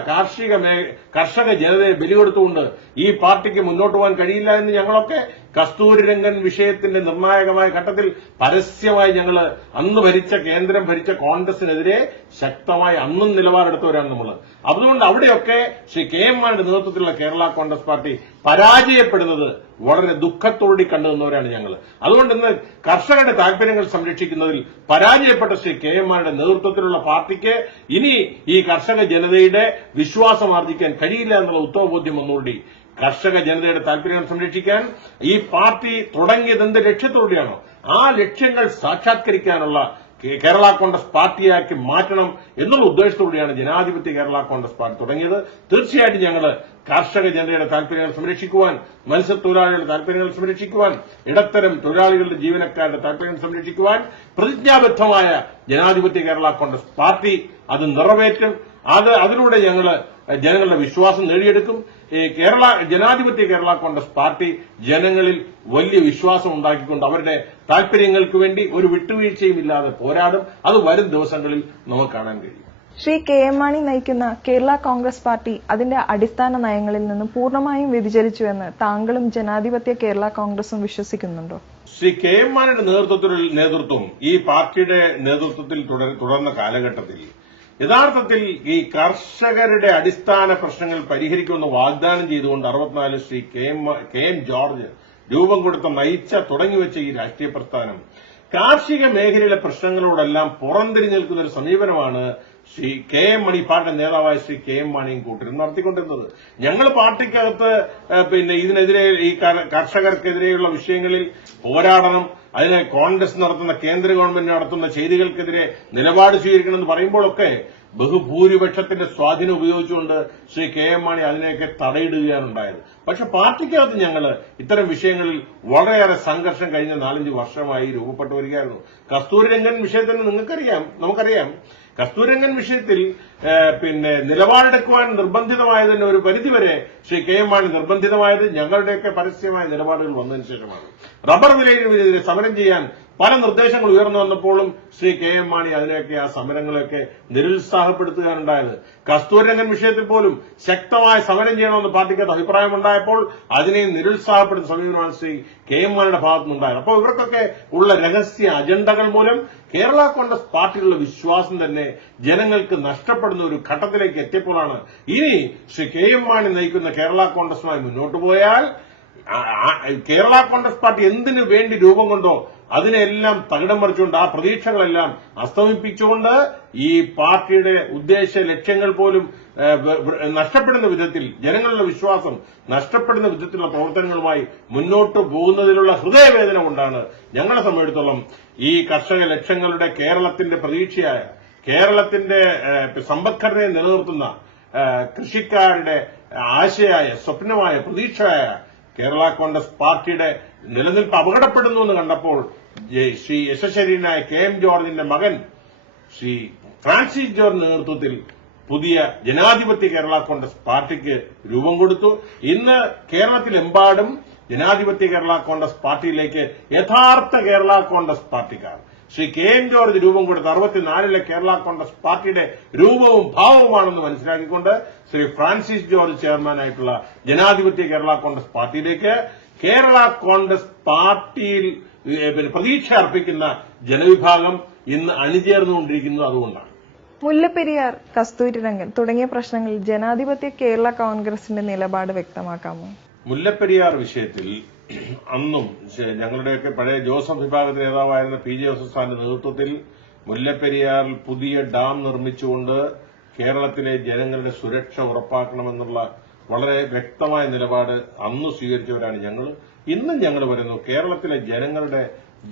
കർഷക ജനതയെ ബലി കൊടുത്തുകൊണ്ട് ഈ പാർട്ടിക്ക് മുന്നോട്ട് പോകാൻ കഴിയില്ല എന്ന് ഞങ്ങളൊക്കെ കസ്തൂരിരംഗൻ വിഷയത്തിന്റെ നിർണായകമായ ഘട്ടത്തിൽ പരസ്യമായി ഞങ്ങൾ അന്ന് കേന്ദ്രം ഭരിച്ച കോൺഗ്രസിനെതിരെ ശക്തമായി അന്നും നിലപാടെടുത്തവരാണ് നമ്മൾ. അതുകൊണ്ട് അവിടെയൊക്കെ ശ്രീ KM മാണിയുടെ നേതൃത്വത്തിലുള്ള കേരള കോൺഗ്രസ് പാർട്ടി പരാജയപ്പെടുന്നത് വളരെ ദുഃഖത്തോടെ കണ്ടുനിന്നവരാണ് ഞങ്ങൾ. അതുകൊണ്ട് ഇന്ന് കർഷകരുടെ താൽപര്യങ്ങൾ സംരക്ഷിക്കുന്നതിൽ പരാജയപ്പെട്ട ശ്രീ KM മാണിയുടെ നേതൃത്വത്തിലുള്ള പാർട്ടിക്ക് ഇനി ഈ കർഷക ജനതയുടെ വിശ്വാസം ആർജിക്കാൻ കഴിയില്ല എന്നുള്ള ഉത്തമബോധ്യം വന്നുകൂടി കർഷക ജനതയുടെ താൽപര്യങ്ങൾ സംരക്ഷിക്കാൻ ഈ പാർട്ടി തുടങ്ങിയത് എന്ത് ലക്ഷ്യത്തോടെയാണോ ആ ലക്ഷ്യങ്ങൾ സാക്ഷാത്കരിക്കാനുള്ള കേരള കോൺഗ്രസ് പാർട്ടിയാക്കി മാറ്റണം എന്നുള്ള ഉദ്ദേശത്തോടെയാണ് ജനാധിപത്യ കേരള കോൺഗ്രസ് പാർട്ടി തുടങ്ങിയത്. തീർച്ചയായിട്ടും ഞങ്ങൾ കർഷക ജനതയുടെ താൽപര്യങ്ങൾ സംരക്ഷിക്കുവാൻ, മത്സ്യത്തൊഴിലാളികളുടെ താൽപര്യങ്ങൾ സംരക്ഷിക്കുവാൻ, ഇടത്തരം തൊഴിലാളികളുടെ ജീവനക്കാരുടെ താൽപര്യങ്ങൾ സംരക്ഷിക്കുവാൻ പ്രതിജ്ഞാബദ്ധമായ ജനാധിപത്യ കേരള കോൺഗ്രസ് പാർട്ടി അത് നിറവേറ്റും. അതിലൂടെ ഞങ്ങൾ ജനങ്ങളുടെ വിശ്വാസം നേടിയെടുക്കും. ജനാധിപത്യ കേരള കോൺഗ്രസ് പാർട്ടി ജനങ്ങളിൽ വലിയ വിശ്വാസം ഉണ്ടാക്കിക്കൊണ്ട് അവരുടെ താൽപര്യങ്ങൾക്ക് വേണ്ടി ഒരു വിട്ടുവീഴ്ചയും ഇല്ലാതെ പോരാടും. അത് വരും ദിവസങ്ങളിൽ നമുക്ക് കാണാൻ കഴിയും. ശ്രീ KM മാണി നയിക്കുന്ന കേരള കോൺഗ്രസ് പാർട്ടി അതിന്റെ അടിസ്ഥാന നയങ്ങളിൽ നിന്ന് പൂർണ്ണമായും വ്യതിചലിച്ചുവെന്ന് താങ്കളും ജനാധിപത്യ കേരള കോൺഗ്രസും വിശ്വസിക്കുന്നുണ്ടോ? ശ്രീ KM മാണിയുടെ നേതൃത്വം ഈ പാർട്ടിയുടെ നേതൃത്വത്തിൽ തുടർന്ന കാലഘട്ടത്തിൽ യഥാർത്ഥത്തിൽ ഈ കർഷകരുടെ അടിസ്ഥാന പ്രശ്നങ്ങൾ പരിഹരിക്കുമെന്ന് വാഗ്ദാനം ചെയ്തുകൊണ്ട് 64 ശ്രീ KM ജോർജ് രൂപം നയിച്ച തുടങ്ങിവെച്ച ഈ രാഷ്ട്രീയ പ്രസ്ഥാനം കാർഷിക മേഖലയിലെ പ്രശ്നങ്ങളോടെല്ലാം പുറംതിരിഞ്ഞു നിൽക്കുന്ന ഒരു സമീപനമാണ് ശ്രീ KM മാണി, പാർട്ടി നേതാവായ ശ്രീ KM മാണിയും കൂട്ടരും നടത്തിക്കൊണ്ടിരുന്നത്. ഞങ്ങൾ പാർട്ടിക്കകത്ത് ഇതിനെതിരെ ഈ കർഷകർക്കെതിരെയുള്ള വിഷയങ്ങളിൽ പോരാടണം, അതിന് കോൺഗ്രസ് നടത്തുന്ന കേന്ദ്ര ഗവൺമെന്റ് നടത്തുന്ന ചെയ്തികൾക്കെതിരെ നിലപാട് സ്വീകരിക്കണമെന്ന് പറയുമ്പോഴൊക്കെ ബഹുഭൂരിപക്ഷത്തിന്റെ സ്വാധീനം ഉപയോഗിച്ചുകൊണ്ട് ശ്രീ KM മാണി അതിനെയൊക്കെ തടയിടുകയാണ് ഉണ്ടായത്. പക്ഷെ പാർട്ടിക്കകത്ത് ഞങ്ങൾ ഇത്തരം വിഷയങ്ങളിൽ വളരെയേറെ സംഘർഷം കഴിഞ്ഞ 4-5 വർഷമായി രൂപപ്പെട്ടു വരികയായിരുന്നു. കസ്തൂരിരംഗൻ വിഷയത്തിന് നമുക്കറിയാം കസ്തൂരിരംഗൻ വിഷയത്തിൽ നിലപാടെടുക്കുവാൻ നിർബന്ധിതമായതിന് ഒരു പരിധിവരെ ശ്രീ KM മാണി നിർബന്ധിതമായത് ഞങ്ങളുടെയൊക്കെ പരസ്യമായ നിലപാടുകൾ വന്നതിന് ശേഷമാണ്. റബ്ബർ വിലയിനെതിരെ സമരം ചെയ്യാൻ പല നിർദ്ദേശങ്ങൾ ഉയർന്നു വന്നപ്പോഴും ശ്രീ KM മാണി അതിനെയൊക്കെ ആ സമരങ്ങളെയൊക്കെ നിരുത്സാഹപ്പെടുത്തുകയാണുണ്ടായത്. കസ്തൂരിരംഗൻ വിഷയത്തിൽ പോലും ശക്തമായ സമരം ചെയ്യണമെന്ന് പാർട്ടിക്കകത്ത് അഭിപ്രായമുണ്ടായപ്പോൾ അതിനെ നിരുത്സാഹപ്പെടുത്തുന്ന സമീപനമാണ് ശ്രീ KM മാണിയുടെ ഭാഗത്തുനിന്നുണ്ടായത്. അപ്പോൾ ഇവർക്കൊക്കെ ഉള്ള രഹസ്യ അജണ്ടകൾ മൂലം കേരള കോൺഗ്രസ് പാർട്ടിയിലുള്ള വിശ്വാസം തന്നെ ജനങ്ങൾക്ക് നഷ്ടപ്പെടുന്ന ഒരു ഘട്ടത്തിലേക്ക് എത്തിയപ്പോഴാണ് ഇനി ശ്രീ KM മാണി നയിക്കുന്ന കേരള കോൺഗ്രസുമായി മുന്നോട്ട് പോയാൽ കേരള കോൺഗ്രസ് പാർട്ടി എന്തിനു വേണ്ടി രൂപം കൊണ്ടോ അതിനെല്ലാം തകിടം മറിച്ചുകൊണ്ട് ആ പ്രതീക്ഷകളെല്ലാം അസ്തമിപ്പിച്ചുകൊണ്ട് ഈ പാർട്ടിയുടെ ഉദ്ദേശ ലക്ഷ്യങ്ങൾ പോലും നഷ്ടപ്പെടുന്ന വിധത്തിൽ, ജനങ്ങളുടെ വിശ്വാസം നഷ്ടപ്പെടുന്ന വിധത്തിലുള്ള പ്രവർത്തനങ്ങളുമായി മുന്നോട്ട് പോകുന്നതിലുള്ള ഹൃദയവേദന കൊണ്ടാണ് ഞങ്ങളെ സംബന്ധിച്ചിടത്തോളം ഈ കർഷക ലക്ഷ്യങ്ങളുടെ കേരളത്തിന്റെ പ്രതീക്ഷയായ, കേരളത്തിന്റെ സമ്പദ്ഘടനയെ നിലനിർത്തുന്ന കൃഷിക്കാരുടെ ആശയായ, സ്വപ്നമായ, പ്രതീക്ഷയായ കേരള കോൺഗ്രസ് പാർട്ടിയുടെ നിലനിൽപ്പ് അപകടപ്പെടുന്നു എന്ന് കണ്ടപ്പോൾ ശ്രീ യശസ്വരീനായ KM ജോർജിന്റെ മകൻ ശ്രീ ഫ്രാൻസിസ് ജോർജിന്റെ നേതൃത്വത്തിൽ പുതിയ ജനാധിപത്യ കേരള കോൺഗ്രസ് പാർട്ടിക്ക് രൂപം കൊടുത്തു. ഇന്ന് കേരളത്തിലെമ്പാടും ജനാധിപത്യ കേരള കോൺഗ്രസ് പാർട്ടിയിലേക്ക് യഥാർത്ഥ കേരള കോൺഗ്രസ് പാർട്ടിക്കാർ ശ്രീ കെ എൻ ജോർജ് രൂപം കൊടുത്ത 64-ലെ കേരള കോൺഗ്രസ് പാർട്ടിയുടെ രൂപവും ഭാവവുമാണെന്ന് മനസ്സിലാക്കിക്കൊണ്ട് ശ്രീ ഫ്രാൻസിസ് ജോർജ് ചെയർമാനായിട്ടുള്ള ജനാധിപത്യ കേരള കോൺഗ്രസ് പാർട്ടിയിലേക്ക് കേരള കോൺഗ്രസ് പാർട്ടിയിൽ പ്രതീക്ഷ അർപ്പിക്കുന്ന ജനവിഭാഗം ഇന്ന് അണിചേർന്നുകൊണ്ടിരിക്കുന്നത് അതുകൊണ്ടാണ്. മുല്ലപ്പെരിയാർ, കസ്തൂരിരംഗൻ തുടങ്ങിയ പ്രശ്നങ്ങളിൽ ജനാധിപത്യ കേരള കോൺഗ്രസിന്റെ നിലപാട് വ്യക്തമാക്കാമോ? മുല്ലപ്പെരിയാർ വിഷയത്തിൽ അന്നും ഞങ്ങളുടെയൊക്കെ പഴയ ജോസഫ് വിഭാഗത്തിലെ നേതാവായിരുന്ന പി ജെ ജോസഫ് സാറിന്റെ നേതൃത്വത്തിൽ മുല്ലപ്പെരിയാറിൽ പുതിയ ഡാം നിർമ്മിച്ചുകൊണ്ട് കേരളത്തിലെ ജനങ്ങളുടെ സുരക്ഷ ഉറപ്പാക്കണമെന്നുള്ള വളരെ വ്യക്തമായ നിലപാട് അന്ന് സ്വീകരിച്ചവരാണ് ഞങ്ങൾ. ഇന്നും ഞങ്ങൾ പറയുന്നു, കേരളത്തിലെ ജനങ്ങളുടെ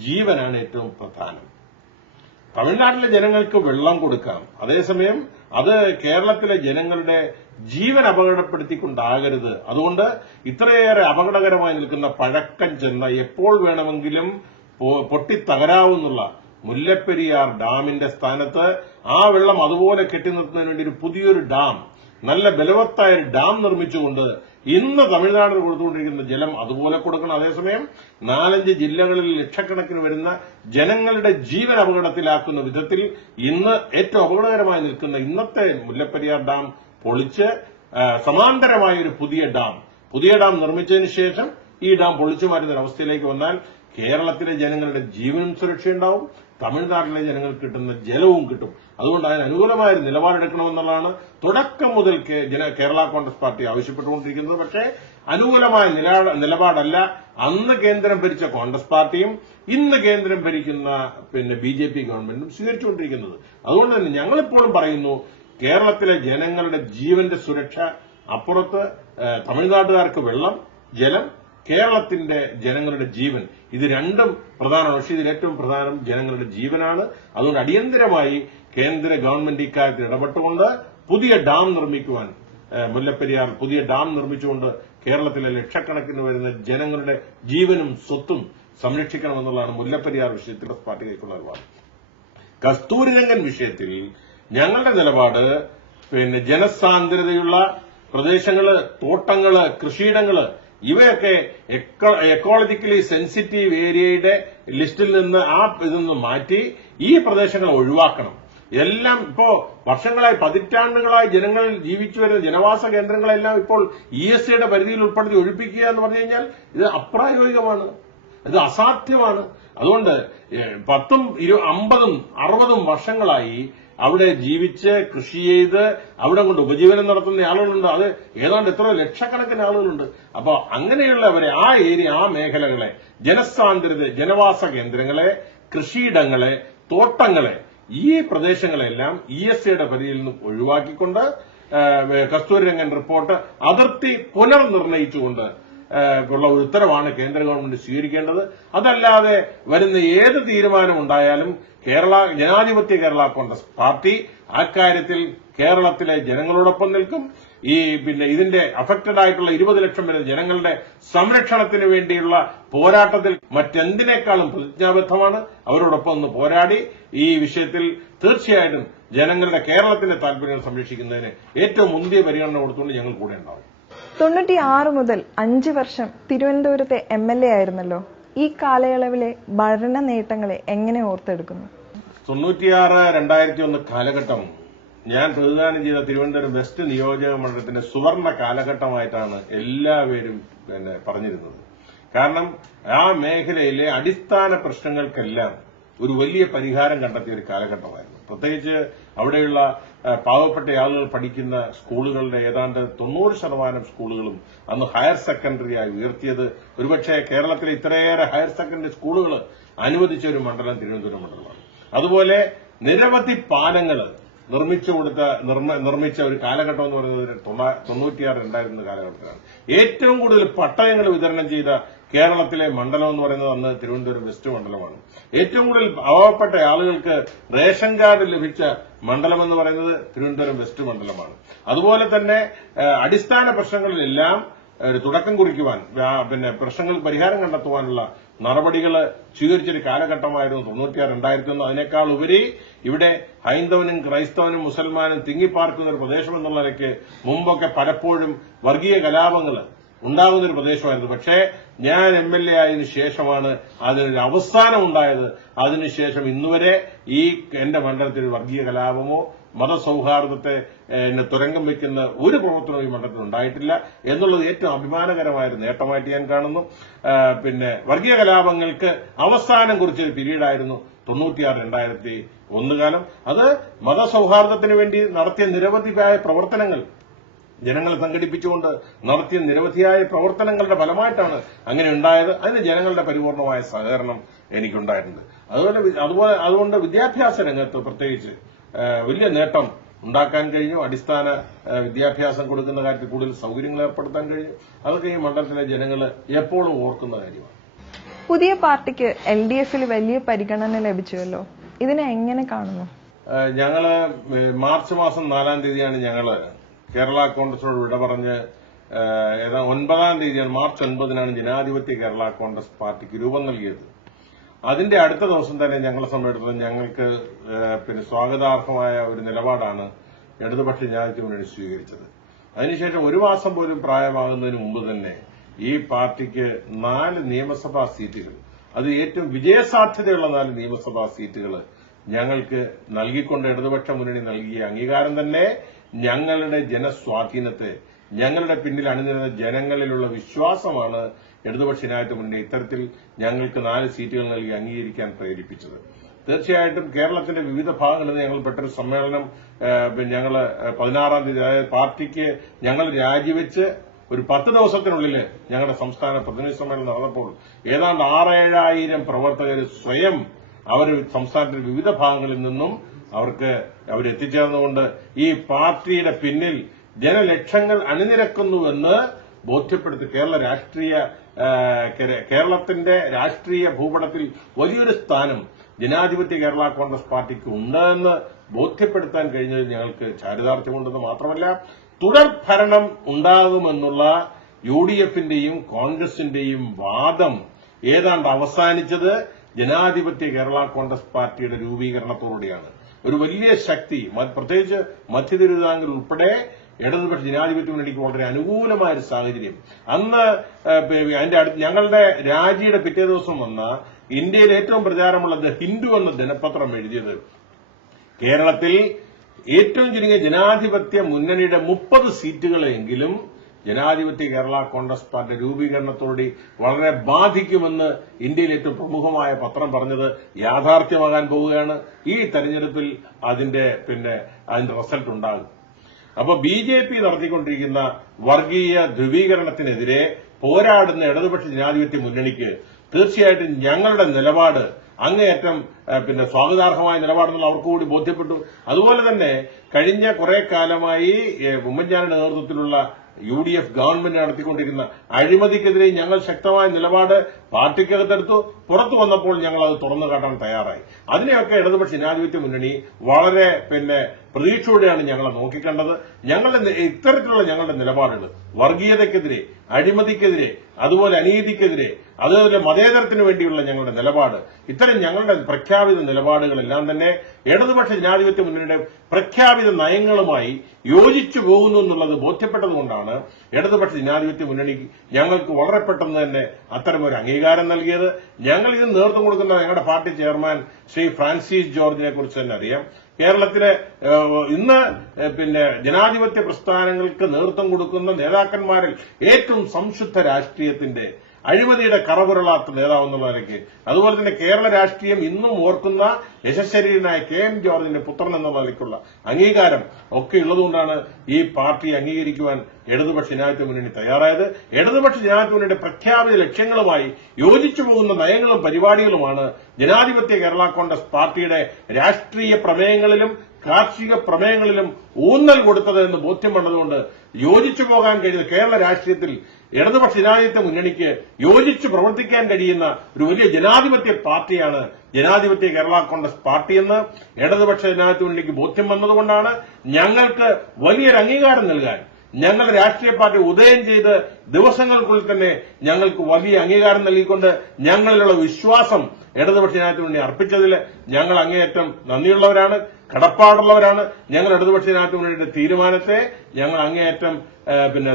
ജീവനാണ് ഏറ്റവും പ്രധാനം. തമിഴ്നാട്ടിലെ ജനങ്ങൾക്ക് വെള്ളം കൊടുക്കാം, അതേസമയം അത് കേരളത്തിലെ ജനങ്ങളുടെ ജീവൻ അപകടപ്പെടുത്തിക്കൊണ്ടാകരുത്. അതുകൊണ്ട് ഇത്രയേറെ അപകടകരമായി നിൽക്കുന്ന പഴക്കം ചെന്ന എപ്പോൾ വേണമെങ്കിലും പൊട്ടിത്തകരാവുന്നുള്ള മുല്ലപ്പെരിയാർ ഡാമിന്റെ സ്ഥാനത്ത് ആ വെള്ളം അതുപോലെ കെട്ടിനിർത്തുന്നതിന് വേണ്ടി ഒരു പുതിയൊരു ഡാം, നല്ല ബലവത്തായ ഒരു ഡാം നിർമ്മിച്ചുകൊണ്ട് ഇന്ന് തമിഴ്നാടിന് കൊടുത്തുകൊണ്ടിരിക്കുന്ന ജലം അതുപോലെ കൊടുക്കണം. അതേസമയം 4-5 ജില്ലകളിൽ ലക്ഷക്കണക്കിന് വരുന്ന ജനങ്ങളുടെ ജീവൻ അപകടത്തിലാക്കുന്ന വിധത്തിൽ ഇന്ന് ഏറ്റവും അപകടകരമായി നിൽക്കുന്ന ഇന്നത്തെ മുല്ലപ്പെരിയാർ ഡാം പൊളിച്ച് സമാന്തരമായ ഒരു പുതിയ ഡാം നിർമ്മിച്ചതിന് ശേഷം ഈ ഡാം പൊളിച്ചു മാറ്റുന്ന ഒരവസ്ഥയിലേക്ക് വന്നാൽ കേരളത്തിലെ ജനങ്ങളുടെ ജീവനും സുരക്ഷയുണ്ടാവും, തമിഴ്നാട്ടിലെ ജനങ്ങൾക്ക് കിട്ടുന്ന ജലവും കിട്ടും. അതുകൊണ്ട് അതിന് അനുകൂലമായ ഒരു നിലപാടെടുക്കണമെന്നുള്ളതാണ് തുടക്കം മുതൽ കേരള കോൺഗ്രസ് പാർട്ടി ആവശ്യപ്പെട്ടുകൊണ്ടിരിക്കുന്നത്. പക്ഷേ അനുകൂലമായ നിലപാടല്ല അന്ന് കേന്ദ്രം ഭരിച്ച കോൺഗ്രസ് പാർട്ടിയും ഇന്ന് കേന്ദ്രം ഭരിക്കുന്ന BJP ഗവൺമെന്റും സ്വീകരിച്ചുകൊണ്ടിരിക്കുന്നത്. അതുകൊണ്ട് തന്നെ ഞങ്ങളിപ്പോഴും പറയുന്നു, കേരളത്തിലെ ജനങ്ങളുടെ ജീവന്റെ സുരക്ഷ അപ്പുറത്ത് തമിഴ്നാട്ടുകാർക്ക് വെള്ളം, ജലം, കേരളത്തിന്റെ ജനങ്ങളുടെ ജീവൻ, ഇത് രണ്ടും പ്രധാനമാണ്. പക്ഷേ ഇതിൽ ഏറ്റവും പ്രധാനം ജനങ്ങളുടെ ജീവനാണ്. അതുകൊണ്ട് അടിയന്തരമായി കേന്ദ്ര ഗവൺമെന്റ് ഇക്കാര്യത്തിൽ ഇടപെട്ടുകൊണ്ട് പുതിയ ഡാം നിർമ്മിക്കുവാൻ, മുല്ലപ്പെരിയാർ പുതിയ ഡാം നിർമ്മിച്ചുകൊണ്ട് കേരളത്തിലെ ലക്ഷക്കണക്കിന് വരുന്ന ജനങ്ങളുടെ ജീവനും സ്വത്തും സംരക്ഷിക്കണമെന്നുള്ളതാണ് മുല്ലപ്പെരിയാർ വിഷയത്തിൽ പാർട്ടിയിലേക്കുള്ള നിലപാട്. കസ്തൂരിരംഗൻ വിഷയത്തിൽ ഞങ്ങളുടെ നിലപാട് ജനസാന്ദ്രതയുള്ള പ്രദേശങ്ങള്, തോട്ടങ്ങള്, കൃഷിയിടങ്ങള് ഇവയൊക്കെ എക്കോളജിക്കലി സെൻസിറ്റീവ് ഏരിയയുടെ ലിസ്റ്റിൽ നിന്ന് ഇതൊന്ന് മാറ്റി ഈ പ്രദേശങ്ങൾ ഒഴിവാക്കണം. എല്ലാം ഇപ്പോ വർഷങ്ങളായി, പതിറ്റാണ്ടുകളായി ജനങ്ങൾ ജീവിച്ചു വരുന്ന ജനവാസ കേന്ദ്രങ്ങളെല്ലാം ഇപ്പോൾ ESCയുടെ പരിധിയിൽ ഉൾപ്പെടുത്തി ഒഴിപ്പിക്കുക എന്ന് പറഞ്ഞു കഴിഞ്ഞാൽ ഇത് അപ്രായോഗികമാണ്, ഇത് അസാധ്യമാണ്. അതുകൊണ്ട് 10, 50, 60 വർഷങ്ങളായി അവിടെ ജീവിച്ച് കൃഷി ചെയ്ത് അവിടെ കൊണ്ട് ഉപജീവനം നടത്തുന്ന ആളുകളുണ്ട്. അത് ഏതാണ്ട് എത്ര ലക്ഷക്കണക്കിന് ആളുകളുണ്ട്. അപ്പൊ അങ്ങനെയുള്ളവരെ, ആ ഏരിയ, ആ മേഖലകളെ, ജനസാന്ദ്രത, ജനവാസ കേന്ദ്രങ്ങളെ, കൃഷിയിടങ്ങളെ, തോട്ടങ്ങളെ, ഈ പ്രദേശങ്ങളെല്ലാം ESCയുടെ പരിധിയിൽ നിന്നും ഒഴിവാക്കിക്കൊണ്ട് കസ്തൂരിരംഗൻ റിപ്പോർട്ട് അതിർത്തി പുനർനിർണയിച്ചുകൊണ്ട് ഉള്ള ഒരു ഉത്തരവാണ് കേന്ദ്ര ഗവൺമെന്റ് സ്വീകരിക്കേണ്ടത്. അതല്ലാതെ വരുന്ന ഏത് തീരുമാനമുണ്ടായാലും ജനാധിപത്യ കേരള കോൺഗ്രസ് പാർട്ടി അക്കാര്യത്തിൽ കേരളത്തിലെ ജനങ്ങളോടൊപ്പം നിൽക്കും. ഇതിന്റെ അഫക്റ്റഡ് ആയിട്ടുള്ള 20 ലക്ഷം വരുന്ന ജനങ്ങളുടെ സംരക്ഷണത്തിന് വേണ്ടിയുള്ള പോരാട്ടത്തിൽ മറ്റെന്തിനേക്കാളും പ്രതിജ്ഞാബദ്ധമാണ്. അവരോടൊപ്പം ഒന്ന് പോരാടി ഈ വിഷയത്തിൽ തീർച്ചയായിട്ടും ജനങ്ങളുടെ, കേരളത്തിന്റെ താൽപര്യങ്ങൾ സംരക്ഷിക്കുന്നതിന് ഏറ്റവും മുന്തിയ പരിഗണന കൊടുത്തുകൊണ്ട് ഞങ്ങൾ കൂടെ ഉണ്ടാവും. 96 മുതൽ 5 വർഷം തിരുവനന്തപുരത്തെ MLA ആയിരുന്നല്ലോ. ഈ കാലയളവിലെ ഭരണ നേട്ടങ്ങളെ എങ്ങനെ ഓർത്തെടുക്കുന്നു? 96-2001 കാലഘട്ടം ഞാൻ പ്രതിദാനം ചെയ്ത തിരുവനന്തപുരം വെസ്റ്റ് നിയോജക മണ്ഡലത്തിന്റെ സുവർണ കാലഘട്ടമായിട്ടാണ് എല്ലാവരും പറഞ്ഞിരുന്നത്. കാരണം ആ മേഖലയിലെ അടിസ്ഥാന പ്രശ്നങ്ങൾക്കെല്ലാം ഒരു വലിയ പരിഹാരം കണ്ടെത്തിയ ഒരു കാലഘട്ടമായിരുന്നു. പ്രത്യേകിച്ച് അവിടെയുള്ള പാവപ്പെട്ട ആളുകൾ പഠിക്കുന്ന സ്കൂളുകളുടെ ഏതാണ്ട് 90% സ്കൂളുകളും അന്ന് ഹയർ സെക്കൻഡറിയായി ഉയർത്തിയത് ഒരുപക്ഷെ കേരളത്തിലെ ഇത്രയേറെ ഹയർ സെക്കൻഡറി സ്കൂളുകൾ അനുവദിച്ച ഒരു മണ്ഡലം തിരുവനന്തപുരം മണ്ഡലമാണ്. അതുപോലെ നിരവധി പാലങ്ങൾ നിർമ്മിച്ച ഒരു കാലഘട്ടം എന്ന് പറയുന്നത് 96-2000 കാലഘട്ടത്തിലാണ്. ഏറ്റവും കൂടുതൽ പട്ടയങ്ങൾ വിതരണം ചെയ്ത കേരളത്തിലെ മണ്ഡലം എന്ന് പറയുന്നത് അന്ന് തിരുവനന്തപുരം വെസ്റ്റ് മണ്ഡലമാണ്. ഏറ്റവും കൂടുതൽ പാവപ്പെട്ട ആളുകൾക്ക് റേഷൻ കാർഡ് ലഭിച്ച മണ്ഡലം എന്ന് പറയുന്നത് തിരുവനന്തപുരം വെസ്റ്റ് മണ്ഡലമാണ്. അതുപോലെ തന്നെ അടിസ്ഥാന പ്രശ്നങ്ങളിലെല്ലാം ഒരു തുടക്കം കുറിക്കുവാൻ പിന്നെ പ്രശ്നങ്ങൾക്ക് പരിഹാരം കണ്ടെത്തുവാനുള്ള നടപടികൾ സ്വീകരിച്ചൊരു കാലഘട്ടമായിരുന്നു 96-2001. അതിനേക്കാൾ ഉപരി ഇവിടെ ഹൈന്ദവനും ക്രൈസ്തവനും മുസൽമാനും തിങ്ങിപ്പാർക്കുന്ന ഒരു പ്രദേശം എന്നുള്ള നിലയ്ക്ക് മുമ്പൊക്കെ പലപ്പോഴും വർഗീയ കലാപങ്ങൾ ഉണ്ടാകുന്ന ഒരു പ്രദേശമായിരുന്നു. പക്ഷേ ഞാൻ MLA ആയതിനു ശേഷമാണ് അതിനൊരു അവസാനം ഉണ്ടായത്. അതിനുശേഷം ഇന്നുവരെ ഈ എന്റെ മണ്ഡലത്തിൽ വർഗീയ കലാപമോ മതസൌഹാർദ്ദത്തെ തുരങ്കം വയ്ക്കുന്ന ഒരു പ്രവർത്തനവും ഈ മണ്ഡലത്തിൽ ഉണ്ടായിട്ടില്ല എന്നുള്ളത് ഏറ്റവും അഭിമാനകരമായ ഒരു നേട്ടമായിട്ട് ഞാൻ കാണുന്നു. പിന്നെ വർഗീയ കലാപങ്ങൾക്ക് അവസാനം കുറിച്ചൊരു പീരീഡായിരുന്നു 96-2001 കാലം. അത് മതസൌഹാർദ്ദത്തിന് വേണ്ടി നടത്തിയ നിരവധിയായ പ്രവർത്തനങ്ങൾ, ജനങ്ങളെ സംഘടിപ്പിച്ചുകൊണ്ട് നടത്തിയ നിരവധിയായ പ്രവർത്തനങ്ങളുടെ ഫലമായിട്ടാണ് അങ്ങനെ ഉണ്ടായത്. അതിന് ജനങ്ങളുടെ പരിപൂർണമായ സഹകരണം എനിക്കുണ്ടായിട്ടുണ്ട്. അതുകൊണ്ട് വിദ്യാഭ്യാസ രംഗത്ത് പ്രത്യേകിച്ച് വലിയ നേട്ടം ഉണ്ടാക്കാൻ കഴിഞ്ഞു. അടിസ്ഥാന വിദ്യാഭ്യാസം കൊടുക്കുന്ന കാര്യത്തിൽ കൂടുതൽ സൌകര്യങ്ങൾ ഏർപ്പെടുത്താൻ കഴിഞ്ഞു. അതൊക്കെ ഈ മണ്ഡലത്തിലെ ജനങ്ങൾ എപ്പോഴും ഓർക്കുന്ന കാര്യമാണ്. പുതിയ പാർട്ടിക്ക് LDF-ൽ വലിയ പരിഗണന ലഭിച്ചുവല്ലോ, ഇതിനെ എങ്ങനെ കാണുന്നു? ഞങ്ങള് മാർച്ച് മാസം 4-ാം തീയതിയാണ് ഞങ്ങള് കേരള കോൺഗ്രസിനോട് വിട പറഞ്ഞ് 9-ാം തീയതിയാണ്, മാർച്ച് 9-നാണ് ജനാധിപത്യ കേരള കോൺഗ്രസ് പാർട്ടിക്ക് രൂപം നൽകിയത്. അതിന്റെ അടുത്ത ദിവസം തന്നെ ഞങ്ങളെ സംബന്ധിച്ചിടത്തോളം ഞങ്ങൾക്ക് പിന്നെ സ്വാഗതാർഹമായ ഒരു നിലപാടാണ് ഇടതുപക്ഷ ജനാധിപത്യ മുന്നണി സ്വീകരിച്ചത്. അതിനുശേഷം ഒരു മാസം പോലും പ്രായമാകുന്നതിന് മുമ്പ് തന്നെ ഈ പാർട്ടിക്ക് 4 നിയമസഭാ സീറ്റുകൾ, അത് ഏറ്റവും വിജയസാധ്യതയുള്ള 4 നിയമസഭാ സീറ്റുകൾ ഞങ്ങൾക്ക് നൽകിക്കൊണ്ട് ഇടതുപക്ഷ മുന്നണി നൽകിയ അംഗീകാരം തന്നെ ഞങ്ങളുടെ ജനസ്വാധീനത്തെ, ഞങ്ങളുടെ പിന്നിൽ അണിനിരുന്ന ജനങ്ങളിലുള്ള വിശ്വാസമാണ് ഇടതുപക്ഷ ജനാധിപത്യ മുന്നണി ഇത്തരത്തിൽ ഞങ്ങൾക്ക് 4 സീറ്റുകൾ നൽകി അംഗീകരിക്കാൻ പ്രേരിപ്പിച്ചത്. തീർച്ചയായിട്ടും കേരളത്തിന്റെ വിവിധ ഭാഗങ്ങളിൽ നിന്ന് ഞങ്ങൾ പെട്ടൊരു സമ്മേളനം ഞങ്ങൾ 16-ാം തീയതി, അതായത് പാർട്ടിക്ക് ഞങ്ങൾ രാജിവെച്ച് ഒരു 10 ദിവസത്തിനുള്ളിൽ ഞങ്ങളുടെ സംസ്ഥാന പ്രതിനിധി സമ്മേളനം നടന്നപ്പോൾ ഏതാണ്ട് 6-7 പ്രവർത്തകർ സ്വയം അവർ സംസ്ഥാനത്തിന്റെ വിവിധ ഭാഗങ്ങളിൽ നിന്നും അവരെത്തിച്ചേർന്നുകൊണ്ട് ഈ പാർട്ടിയുടെ പിന്നിൽ ജനലക്ഷങ്ങൾ അണിനിരക്കുന്നുവെന്ന് ബോധ്യപ്പെടുത്തി കേരളത്തിന്റെ രാഷ്ട്രീയ ഭൂപടത്തിൽ വലിയൊരു സ്ഥാനം ജനാധിപത്യ കേരള കോൺഗ്രസ് പാർട്ടിക്ക് ഉണ്ടെന്ന് ബോധ്യപ്പെടുത്താൻ കഴിഞ്ഞത് ഞങ്ങൾക്ക് ചാരിതാർത്ഥ്യമുണ്ടെന്ന് മാത്രമല്ല, തുടർ ഭരണം ഉണ്ടാകുമെന്നുള്ള UDF-ന്റെയും കോൺഗ്രസിന്റെയും വാദം ഏതാണ്ട് അവസാനിച്ചത് ജനാധിപത്യ കേരള കോൺഗ്രസ് പാർട്ടിയുടെ രൂപീകരണത്തോടുകൂടിയാണ്. ഒരു വലിയ ശക്തി, പ്രത്യേകിച്ച് മധ്യ തിരുവിതാംകൂർ ഉൾപ്പെടെ ഇടതുപക്ഷ ജനാധിപത്യ മുന്നണിക്ക് വളരെ അനുകൂലമായ ഒരു സാഹചര്യം. അന്ന് ഞങ്ങളുടെ രാജിയുടെ പിറ്റേ ദിവസം വന്ന ഇന്ത്യയിൽ ഏറ്റവും പ്രചാരമുള്ള ദ ഹിന്ദു എന്ന ദിനപത്രം എഴുതിയത് കേരളത്തിൽ ഏറ്റവും ചുരുങ്ങിയ ജനാധിപത്യ മുന്നണിയുടെ 30 സീറ്റുകളെങ്കിലും ജനാധിപത്യ കേരള കോൺഗ്രസ് പാർട്ടി രൂപീകരണത്തോടെ വളരെ ബാധിക്കുമെന്ന് ഇന്ത്യയിൽ ഏറ്റവും പ്രമുഖമായ പത്രം പറഞ്ഞത് യാഥാർത്ഥ്യമാകാൻ പോവുകയാണ്. ഈ തെരഞ്ഞെടുപ്പിൽ അതിന്റെ റിസൾട്ട് ഉണ്ടാകും. അപ്പൊ BJP നടത്തിക്കൊണ്ടിരിക്കുന്ന വർഗീയ ധ്രുവീകരണത്തിനെതിരെ പോരാടുന്ന ഇടതുപക്ഷ ജനാധിപത്യ മുന്നണിക്ക് തീർച്ചയായിട്ടും ഞങ്ങളുടെ നിലപാട് അങ്ങേയറ്റം സ്വാഗതാർഹമായ നിലപാടെന്നുള്ള അവർക്ക് കൂടി ബോധ്യപ്പെട്ടു. അതുപോലെ തന്നെ കഴിഞ്ഞ കുറെ കാലമായി ഉമ്മൻചാണ്ടിയുടെ നേതൃത്വത്തിലുള്ള UDF ഗവൺമെന്റ് നടത്തിക്കൊണ്ടിരിക്കുന്ന അഴിമതിക്കെതിരെ ഞങ്ങൾ ശക്തമായ നിലപാട് പാർട്ടിക്കകത്തെടുത്തു. പുറത്തു വന്നപ്പോൾ ഞങ്ങൾ അത് തുറന്നു കാട്ടാൻ തയ്യാറായി. അതിനെയൊക്കെ ഇടതുപക്ഷ ജനാധിപത്യ മുന്നണി വളരെ പ്രതീക്ഷയോടെയാണ് ഞങ്ങളെ നോക്കിക്കണ്ടത്. ഇത്തരത്തിലുള്ള ഞങ്ങളുടെ നിലപാടുകൾ വർഗീയതയ്ക്കെതിരെ, അഴിമതിക്കെതിരെ, അതുപോലെ അനീതിക്കെതിരെ, അതുപോലെ മതേതരത്തിന് വേണ്ടിയുള്ള ഞങ്ങളുടെ നിലപാട്, ഇത്തരം ഞങ്ങളുടെ പ്രഖ്യാപിത നിലപാടുകളെല്ലാം തന്നെ ഇടതുപക്ഷ ജനാധിപത്യ മുന്നണിയുടെ പ്രഖ്യാപിത നയങ്ങളുമായി യോജിച്ചു പോകുന്നു എന്നുള്ളത് ബോധ്യപ്പെട്ടതുകൊണ്ടാണ് ഇടതുപക്ഷ ജനാധിപത്യ മുന്നണി ഞങ്ങൾക്ക് വളരെ പെട്ടെന്ന് തന്നെ അത്തരമൊരു അംഗീകാരം നൽകിയത്. ഞങ്ങൾ ഇതിന് നേതൃത്വം കൊടുക്കുന്ന ഞങ്ങളുടെ പാർട്ടി ചെയർമാൻ ശ്രീ ഫ്രാൻസിസ് ജോർജിനെ കുറിച്ച് തന്നെ അറിയാം. കേരളത്തിലെ ഇന്ന് ജനാധിപത്യ പ്രസ്ഥാനങ്ങൾക്ക് നേതൃത്വം കൊടുക്കുന്ന നേതാക്കന്മാരിൽ ഏറ്റവും സംശുദ്ധ രാഷ്ട്രീയത്തിന്റെ, അഴിമതിയുടെ കറപുരളാത്ത നേതാവ് എന്നുള്ള നിലയ്ക്ക്, അതുപോലെ തന്നെ കേരള രാഷ്ട്രീയം ഇന്നും ഓർക്കുന്ന യശശരീരനായ KM ജോർജിന്റെ പുത്രൻ എന്ന നിലയ്ക്കുള്ള അംഗീകാരം ഒക്കെ ഉള്ളതുകൊണ്ടാണ് ഈ പാർട്ടി അംഗീകരിക്കുവാൻ ഇടതുപക്ഷ ജനാധിപത്യ മുന്നണി തയ്യാറായത്. ഇടതുപക്ഷ ജനാധിപത്യ മുന്നണിയുടെ പ്രഖ്യാപിത ലക്ഷ്യങ്ങളുമായി യോജിച്ചു പോകുന്ന നയങ്ങളും പരിപാടികളുമാണ് ജനാധിപത്യ കേരള കോൺഗ്രസ് പാർട്ടിയുടെ രാഷ്ട്രീയ പ്രമേയങ്ങളിലും കാർഷിക പ്രമേയങ്ങളിലും ഊന്നൽ കൊടുത്തത് എന്ന് ബോധ്യം വന്നതുകൊണ്ട് യോജിച്ചു പോകാൻ കഴിയുന്ന കേരള രാഷ്ട്രീയത്തിൽ ഇടതുപക്ഷ ജനാധിപത്യ മുന്നണിക്ക് യോജിച്ച് പ്രവർത്തിക്കാൻ കഴിയുന്ന ഒരു വലിയ ജനാധിപത്യ പാർട്ടിയാണ് ജനാധിപത്യ കേരള കോൺഗ്രസ് പാർട്ടിയെന്ന് ഇടതുപക്ഷ ജനാധിപത്യ മുന്നണിക്ക് ബോധ്യം വന്നതുകൊണ്ടാണ് ഞങ്ങൾക്ക് വലിയൊരു അംഗീകാരം നൽകാൻ ഞങ്ങളുടെ രാഷ്ട്രീയ പാർട്ടി ഉദയം ചെയ്ത് ദിവസങ്ങൾക്കുള്ളിൽ തന്നെ ഞങ്ങൾക്ക് വലിയ അംഗീകാരം നൽകിക്കൊണ്ട് ഞങ്ങളിലുള്ള വിശ്വാസം ഇടതുപക്ഷ ജനാധിപത്യ മുന്നണി അർപ്പിച്ചതിൽ ഞങ്ങൾ അങ്ങേയറ്റം നന്ദിയുള്ളവരാണ്, കടപ്പാടുള്ളവരാണ്. ഞങ്ങൾ ഇടതുപക്ഷ ജനാധിപത്യ മുന്നണിയുടെ തീരുമാനത്തെ ഞങ്ങൾ അങ്ങേയറ്റം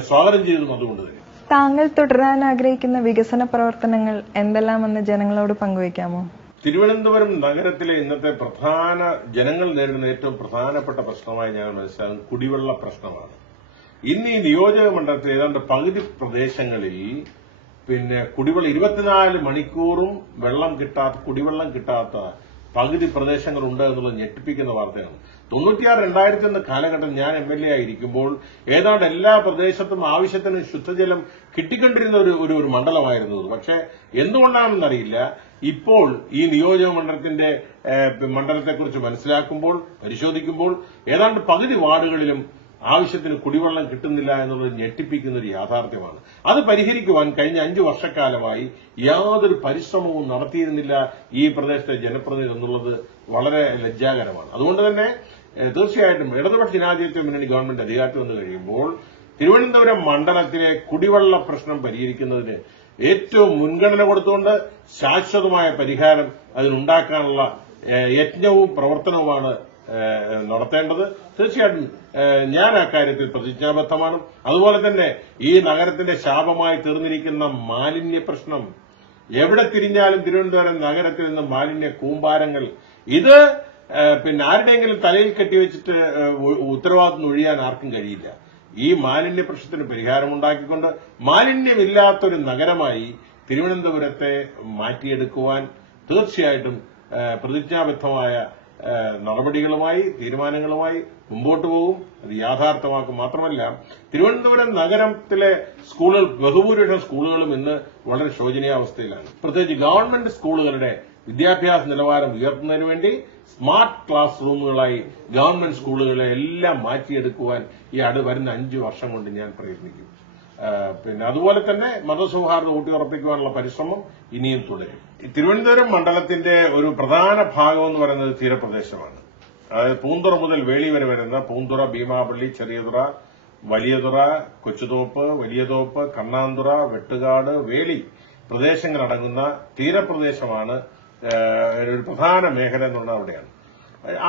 സ്വാഗതം ചെയ്തു. അതുകൊണ്ട് തന്നെ താങ്കൾ തുടരാൻ ആഗ്രഹിക്കുന്ന വികസന പ്രവർത്തനങ്ങൾ എന്തെല്ലാമെന്ന് ജനങ്ങളോട് പങ്കുവയ്ക്കാമോ? തിരുവനന്തപുരം നഗരത്തിലെ ഇന്നത്തെ പ്രധാന ജനങ്ങൾ നേരിടുന്ന ഏറ്റവും പ്രധാനപ്പെട്ട പ്രശ്നമായി ഞങ്ങൾ മനസ്സിലാക്കുന്നത് കുടിവെള്ള പ്രശ്നമാണ്. ഇന്ന് ഈ നിയോജക മണ്ഡലത്തിൽ ഏതാണ്ട് പകുതി പ്രദേശങ്ങളിൽ കുടിവെള്ളം 24 മണിക്കൂറും കുടിവെള്ളം കിട്ടാത്ത പകുതി പ്രദേശങ്ങളുണ്ട് എന്നുള്ളത് ഞെട്ടിപ്പിക്കുന്ന വാർത്തയാണ്. 96-2001 കാലഘട്ടം ഞാൻ MLA ആയിരിക്കുമ്പോൾ ഏതാണ്ട് എല്ലാ പ്രദേശത്തും ആവശ്യത്തിന് ശുദ്ധജലം കിട്ടിക്കൊണ്ടിരുന്ന ഒരു മണ്ഡലമായിരുന്നു. പക്ഷെ എന്തുകൊണ്ടാണെന്നറിയില്ല, ഇപ്പോൾ ഈ നിയോജക മണ്ഡലത്തെക്കുറിച്ച് മനസ്സിലാക്കുമ്പോൾ, പരിശോധിക്കുമ്പോൾ ഏതാണ്ട് പകുതി വാർഡുകളിലും ആവശ്യത്തിന് കുടിവെള്ളം കിട്ടുന്നില്ല എന്നുള്ളത് ഞെട്ടിപ്പിക്കുന്ന ഒരു യാഥാർത്ഥ്യമാണ്. അത് പരിഹരിക്കുവാൻ കഴിഞ്ഞ 5 വർഷക്കാലമായി യാതൊരു പരിശ്രമവും നടത്തിയിരുന്നില്ല ഈ പ്രദേശത്തെ ജനപ്രതിനിധി എന്നുള്ളത് വളരെ ലജ്ജാകരമാണ്. അതുകൊണ്ട് തന്നെ തീർച്ചയായിട്ടും ഇടതുപക്ഷ ജനാധിപത്യ മുന്നണി ഗവൺമെന്റ് അധികാരത്തിൽ വന്നു കഴിയുമ്പോൾ തിരുവനന്തപുരം മണ്ഡലത്തിലെ കുടിവെള്ള പ്രശ്നം പരിഹരിക്കുന്നതിന് ഏറ്റവും മുൻഗണന കൊടുത്തുകൊണ്ട് ശാശ്വതമായ പരിഹാരം അതിനുണ്ടാക്കാനുള്ള യജ്ഞവും പ്രവർത്തനവുമാണ് നടത്തേണ്ടത്. തീർച്ചയായിട്ടും ഞാൻ അക്കാര്യത്തിൽ പ്രതിജ്ഞാബദ്ധമാണ്. അതുപോലെ തന്നെ ഈ നഗരത്തിന്റെ ശാപമായി തീർന്നിരിക്കുന്ന മാലിന്യ പ്രശ്നം, എവിടെ തിരിഞ്ഞാലും തിരുവനന്തപുരം നഗരത്തിൽ നിന്ന് മാലിന്യ കൂമ്പാരങ്ങൾ, ഇത് ആരുടെയെങ്കിലും തലയിൽ കെട്ടിവെച്ചിട്ട് ഉത്തരവാദിത്വം ഒഴിയാൻ ആർക്കും കഴിയില്ല. ഈ മാലിന്യ പ്രശ്നത്തിന് പരിഹാരമുണ്ടാക്കിക്കൊണ്ട് മാലിന്യമില്ലാത്തൊരു നഗരമായി തിരുവനന്തപുരത്തെ മാറ്റിയെടുക്കുവാൻ തീർച്ചയായിട്ടും പ്രതിജ്ഞാബദ്ധമായ നടപടികളുമായി, തീരുമാനങ്ങളുമായി മുമ്പോട്ട് പോകും. അത് യാഥാർത്ഥ്യമാക്കും. മാത്രമല്ല, തിരുവനന്തപുരം നഗരത്തിലെ സ്കൂളുകൾ, ബഹുഭൂരിപക്ഷം സ്കൂളുകളും ഇന്ന് വളരെ ശോചനീയാവസ്ഥയിലാണ്. പ്രത്യേകിച്ച് ഗവൺമെന്റ് സ്കൂളുകളുടെ വിദ്യാഭ്യാസ നിലവാരം ഉയർത്തുന്നതിന് വേണ്ടി സ്മാർട്ട് ക്ലാസ് റൂമുകളായി ഗവൺമെന്റ് സ്കൂളുകളെ എല്ലാം മാറ്റിയെടുക്കുവാൻ ഈ വരുന്ന 5 വർഷം കൊണ്ട് ഞാൻ പ്രയത്നിക്കും. അതുപോലെ തന്നെ മതസൗഹാർദ്ദം ഊട്ടിയുറപ്പിക്കുവാനുള്ള പരിശ്രമം ഇനിയും തുടരും. തിരുവനന്തപുരം മണ്ഡലത്തിന്റെ ഒരു പ്രധാന ഭാഗം എന്ന് പറയുന്നത് തീരപ്രദേശമാണ്. അതായത് പൂന്തുറ മുതൽ വേളി വരെ വരുന്ന പൂന്തുറ, ഭീമാപള്ളി, ചെറിയതുറ, വലിയതുറ, കൊച്ചുതോപ്പ്, വലിയതോപ്പ്, കണ്ണാന്തുറ, വെട്ടുകാട്, വേളി പ്രദേശങ്ങളടങ്ങുന്ന തീരപ്രദേശമാണ് ഒരു പ്രധാന മേഖല എന്നുള്ളത് അവിടെയാണ്.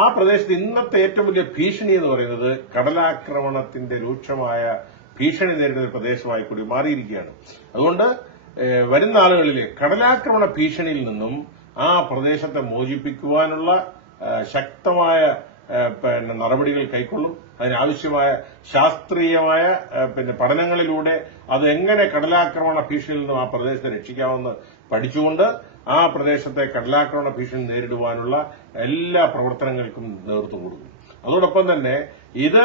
ആ പ്രദേശത്ത് ഇന്നത്തെ ഏറ്റവും വലിയ ഭീഷണി എന്ന് പറയുന്നത് കടലാക്രമണത്തിന്റെ രൂക്ഷമായ ഭീഷണി നേരിടുന്ന പ്രദേശമായി കൂടി മാറിയിരിക്കുകയാണ്. അതുകൊണ്ട് വരുന്ന ആളുകളിൽ കടലാക്രമണ ഭീഷണിയിൽ നിന്നും ആ പ്രദേശത്തെ മോചിപ്പിക്കുവാനുള്ള ശക്തമായ നടപടികൾ കൈക്കൊള്ളും. അതിനാവശ്യമായ ശാസ്ത്രീയമായ പഠനങ്ങളിലൂടെ അത് എങ്ങനെ കടലാക്രമണ ഭീഷണിയിൽ നിന്നും ആ പ്രദേശത്തെ രക്ഷിക്കാമെന്ന് പഠിച്ചുകൊണ്ട് ആ പ്രദേശത്തെ കടലാക്രമണ ഭീഷണി നേരിടുവാനുള്ള എല്ലാ പ്രവർത്തനങ്ങൾക്കും നേതൃത്വം കൊടുക്കും. അതോടൊപ്പം തന്നെ ഇത്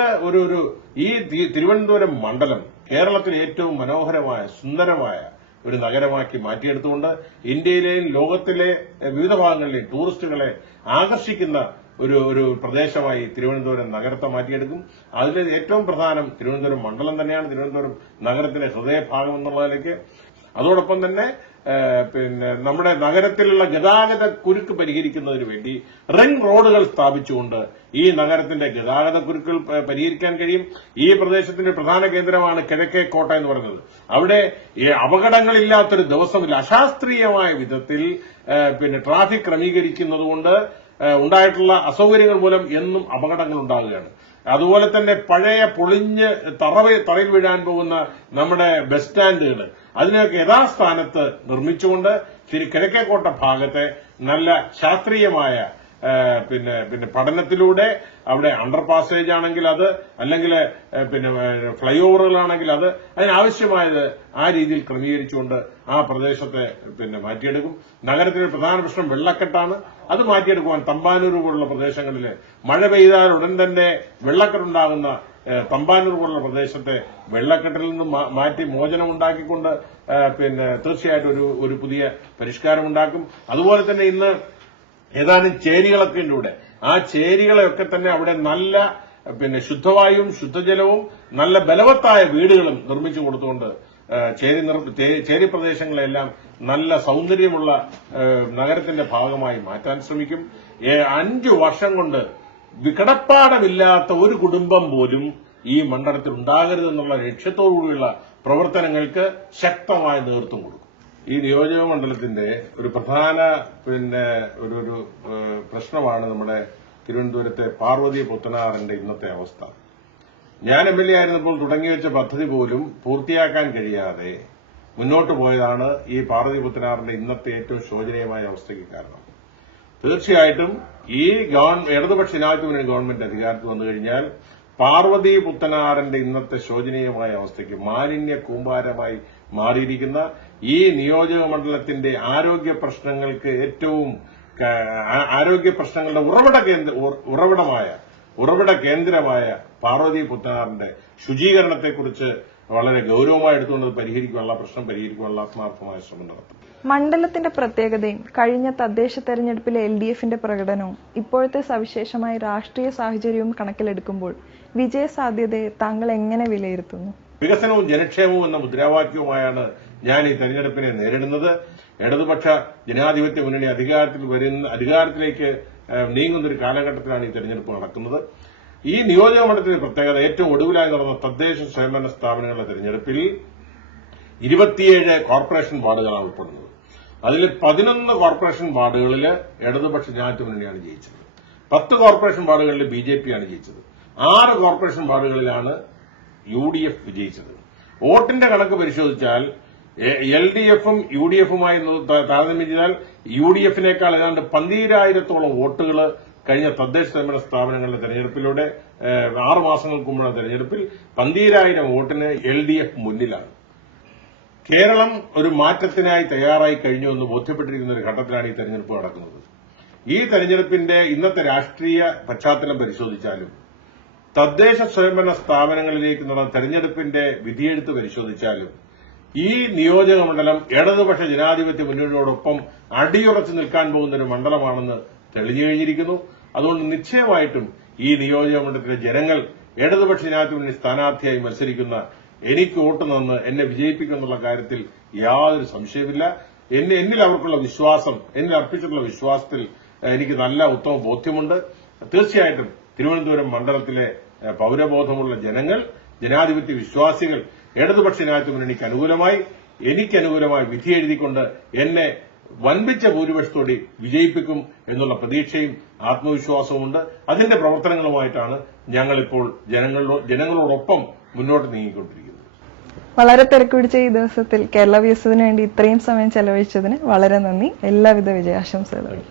ഈ തിരുവനന്തപുരം മണ്ഡലം കേരളത്തിലെ ഏറ്റവും മനോഹരമായ, സുന്ദരമായ ഒരു നഗരമാക്കി മാറ്റിയെടുത്തുകൊണ്ട് ഇന്ത്യയിലെയും ലോകത്തിലെ വിവിധ ഭാഗങ്ങളിലെയും ടൂറിസ്റ്റുകളെ ആകർഷിക്കുന്ന ഒരു പ്രദേശമായി തിരുവനന്തപുരം നഗരത്തെ മാറ്റിയെടുക്കും. അതിൽ ഏറ്റവും പ്രധാനം തിരുവനന്തപുരം മണ്ഡലം തന്നെയാണ്, തിരുവനന്തപുരം നഗരത്തിന്റെ ഹൃദയഭാഗം എന്നുള്ളതിലേക്ക്. അതോടൊപ്പം തന്നെ നമ്മുടെ നഗരത്തിലുള്ള ഗതാഗത കുരുക്ക് പരിഹരിക്കുന്നതിന് വേണ്ടി റിംഗ് റോഡുകൾ സ്ഥാപിച്ചുകൊണ്ട് ഈ നഗരത്തിന്റെ ഗതാഗത കുരുക്കുകൾ പരിഹരിക്കാൻ കഴിയും. ഈ പ്രദേശത്തിന്റെ പ്രധാന കേന്ദ്രമാണ് കിഴക്കേക്കോട്ട എന്ന് പറയുന്നത്. അവിടെ അപകടങ്ങളില്ലാത്തൊരു ദിവസമില്ല. അശാസ്ത്രീയമായ വിധത്തിൽ ട്രാഫിക് ക്രമീകരിക്കുന്നതുകൊണ്ട് ഉണ്ടായിട്ടുള്ള അസൌകര്യങ്ങൾ മൂലം എന്നും അപകടങ്ങൾ ഉണ്ടാകുകയാണ്. അതുപോലെ തന്നെ പഴയ പൊളിഞ്ഞ് തറയിൽ വീഴാൻ പോകുന്ന നമ്മുടെ ബസ് സ്റ്റാൻഡുകൾ അതിനൊക്കെ യഥാസ്ഥാനത്ത് നിർമ്മിച്ചുകൊണ്ട് കിഴക്കേക്കോട്ട ഭാഗത്തെ നല്ല ശാസ്ത്രീയമായ പഠനത്തിലൂടെ അവിടെ അണ്ടർ പാസേജ് ആണെങ്കിൽ അത്, അല്ലെങ്കിൽ ഫ്ലൈ ഓവറുകളാണെങ്കിൽ അത്, അതിനാവശ്യമായത് ആ രീതിയിൽ ക്രമീകരിച്ചുകൊണ്ട് ആ പ്രദേശത്തെ മാറ്റിയെടുക്കും. നഗരത്തിലെ പ്രധാന പ്രശ്നം വെള്ളക്കെട്ടാണ്. അത് മാറ്റിയെടുക്കുവാൻ തമ്പാനൂർ പോലുള്ള പ്രദേശങ്ങളിൽ മഴ പെയ്താൽ ഉടൻ തന്നെ വെള്ളക്കെട്ടുണ്ടാകുന്ന തമ്പാനൂർ പോലുള്ള പ്രദേശത്തെ വെള്ളക്കെട്ടിൽ നിന്ന് മാറ്റി മോചനം ഉണ്ടാക്കിക്കൊണ്ട് തീർച്ചയായിട്ടും ഒരു പുതിയ പരിഷ്കാരമുണ്ടാക്കും. അതുപോലെ തന്നെ ഇന്ന് ഏതാനും ചേരികളൊക്കെ ഉണ്ട് ഇവിടെ. ആ ചേരികളെയൊക്കെ തന്നെ അവിടെ നല്ല ശുദ്ധവായുവും ശുദ്ധജലവും നല്ല ബലവത്തായ വീടുകളും നിർമ്മിച്ചു കൊടുത്തുകൊണ്ട് ചേരി പ്രദേശങ്ങളെല്ലാം നല്ല സൌന്ദര്യമുള്ള നഗരത്തിന്റെ ഭാഗമായി മാറ്റാൻ ശ്രമിക്കും. 5 വർഷം കൊണ്ട് കിടപ്പാടമില്ലാത്ത ഒരു കുടുംബം പോലും ഈ മണ്ഡലത്തിൽ ഉണ്ടാകരുതെന്നുള്ള ലക്ഷ്യത്തോടുകൂടിയുള്ള പ്രവർത്തനങ്ങൾക്ക് ശക്തമായ നേതൃത്വം കൊടുക്കും. ഈ നിയോജക മണ്ഡലത്തിന്റെ ഒരു പ്രധാന ഒരു പ്രശ്നമാണ് നമ്മുടെ തിരുവനന്തപുരത്തെ പാർവതി പുത്തനാറിന്റെ ഇന്നത്തെ അവസ്ഥ. ഞാൻ MLA ആയിരുന്നപ്പോൾ തുടങ്ങിവെച്ച പദ്ധതി പോലും പൂർത്തിയാക്കാൻ കഴിയാതെ മുന്നോട്ട് പോയതാണ് ഈ പാർവതി പുത്തനാറിന്റെ ഇന്നത്തെ ഏറ്റവും ശോചനീയമായ അവസ്ഥയ്ക്ക് കാരണം. തീർച്ചയായിട്ടും ഈ ഇടതുപക്ഷ ജനാധിപത്യ മുന്നണി ഗവൺമെന്റ് അധികാരത്തിൽ വന്നു കഴിഞ്ഞാൽ പാർവതി പുത്തനാറിന്റെ ഇന്നത്തെ ശോചനീയമായ അവസ്ഥയ്ക്ക് മാലിന്യ കൂമ്പാരമായി മാറിയിരിക്കുന്ന ഈ നിയോജക മണ്ഡലത്തിന്റെ ആരോഗ്യ പ്രശ്നങ്ങൾക്ക് ഏറ്റവും ആരോഗ്യ പ്രശ്നങ്ങളുടെ ഉറവിട കേന്ദ്രമായ പാർവതി പുത്തനാറിന്റെ ശുചീകരണത്തെക്കുറിച്ച് വളരെ ഗൌരവമായി എടുത്തുകൊണ്ട് പ്രശ്നം പരിഹരിക്കാനുള്ള ആത്മാർത്ഥമായ ശ്രമം നടത്തും. മണ്ഡലത്തിന്റെ പ്രത്യേകതയും കഴിഞ്ഞ തദ്ദേശ തെരഞ്ഞെടുപ്പിലെ LDFന്റെ പ്രകടനവും ഇപ്പോഴത്തെ സവിശേഷമായ രാഷ്ട്രീയ സാഹചര്യവും കണക്കിലെടുക്കുമ്പോൾ വിജയ സാധ്യതയെ താങ്കൾ എങ്ങനെ വിലയിരുത്തുന്നു? വികസനവും ജനക്ഷേമവും എന്ന മുദ്രാവാക്യവുമായാണ് ഞാൻ ഈ തെരഞ്ഞെടുപ്പിനെ നേരിടുന്നത്. ഇടതുപക്ഷ ജനാധിപത്യ മുന്നണി അധികാരത്തിലേക്ക് നീങ്ങുന്ന ഒരു കാലഘട്ടത്തിലാണ് ഈ തെരഞ്ഞെടുപ്പ് നടക്കുന്നത്. ഈ നിയോജക മണ്ഡലത്തിന്റെ പ്രത്യേകത ഏറ്റവും ഒടുവിലായി നടന്ന തദ്ദേശ സ്വയംഭരണ സ്ഥാപനങ്ങളുടെ തെരഞ്ഞെടുപ്പിൽ 27 കോർപ്പറേഷൻ വാർഡുകളാണ് ഉൾപ്പെടുന്നത്. അതിൽ 11 കോർപ്പറേഷൻ വാർഡുകളിൽ ഇടതുപക്ഷ ജനാധിപത്യ മുന്നണിയാണ് ജയിച്ചത്. 10 കോർപ്പറേഷൻ വാർഡുകളിൽ BJP ആണ് ജയിച്ചത്. 6 കോർപ്പറേഷൻ വാർഡുകളിലാണ് UDF വിജയിച്ചത്. വോട്ടിന്റെ കണക്ക് പരിശോധിച്ചാൽ LDFും UDFുമായി താരതമ്യം ചെയ്താൽ UDFിനേക്കാൾ ഏതാണ്ട് 12,000-ഓളം വോട്ടുകൾ കഴിഞ്ഞ തദ്ദേശ സ്വയംഭരണ സ്ഥാപനങ്ങളുടെ തെരഞ്ഞെടുപ്പിലൂടെ 6 മാസങ്ങൾക്ക് മുമ്പുള്ള തെരഞ്ഞെടുപ്പിൽ 12,000 വോട്ടിന് LDF മുന്നിലാണ്. കേരളം ഒരു മാറ്റത്തിനായി തയ്യാറായി കഴിഞ്ഞു എന്ന് ബോധ്യപ്പെട്ടിരിക്കുന്ന ഒരു ഘട്ടത്തിലാണ് ഈ തെരഞ്ഞെടുപ്പ് നടക്കുന്നത്. ഈ തെരഞ്ഞെടുപ്പിന്റെ ഇന്നത്തെ രാഷ്ട്രീയ പശ്ചാത്തലം പരിശോധിച്ചാലും തദ്ദേശ സ്വയംഭരണ സ്ഥാപനങ്ങളിലേക്ക് നടന്ന തെരഞ്ഞെടുപ്പിന്റെ വിധിയെഴുത്ത് പരിശോധിച്ചാലും ഈ നിയോജക മണ്ഡലം ഇടതുപക്ഷ ജനാധിപത്യ മുന്നണിയോടൊപ്പം അടിയുറച്ചു നിൽക്കാൻ പോകുന്ന ഒരു മണ്ഡലമാണെന്ന് തെളിഞ്ഞു കഴിഞ്ഞിരിക്കുന്നു. അതുകൊണ്ട് നിശ്ചയമായിട്ടും ഈ നിയോജക മണ്ഡലത്തിലെ ജനങ്ങൾ ഇടതുപക്ഷ ജനാധിപത്യ മുന്നണി സ്ഥാനാർത്ഥിയായി മത്സരിക്കുന്ന എനിക്ക് വോട്ട് തന്ന് എന്നെ വിജയിപ്പിക്കുമെന്നുള്ള കാര്യത്തിൽ യാതൊരു സംശയമില്ല. എന്നിൽ അവർക്കുള്ള വിശ്വാസം, എന്നിൽ അർപ്പിച്ചിട്ടുള്ള വിശ്വാസത്തിൽ എനിക്ക് നല്ല ഉത്തമ ബോധ്യമുണ്ട്. തീർച്ചയായിട്ടും തിരുവനന്തപുരം മണ്ഡലത്തിലെ പൌരബോധമുള്ള ജനങ്ങൾ, ജനാധിപത്യ വിശ്വാസികൾ ഇടതുപക്ഷ ജനാധിപത്യ മുന്നണിക്ക് എനിക്കനുകൂലമായി വിധി എഴുതിക്കൊണ്ട് എന്നെ വൻപിച്ച ഭൂരിപക്ഷത്തോടെ വിജയിപ്പിക്കും എന്നുള്ള പ്രതീക്ഷയും ആത്മവിശ്വാസവുമുണ്ട്. അതിന്റെ പ്രവർത്തനങ്ങളുമായിട്ടാണ് ഞങ്ങളിപ്പോൾ ജനങ്ങളോടൊപ്പം മുന്നോട്ട് നീങ്ങിക്കൊണ്ടിരിക്കുന്നത്. വളരെ തിരക്കുപിടിച്ച ഈ ദിവസത്തിൽ കേരള വികസനത്തിന് വേണ്ടി ഇത്രയും സമയം ചെലവഴിച്ചതിന് വളരെ നന്ദി. എല്ലാവിധ വിജയാശംസകളും.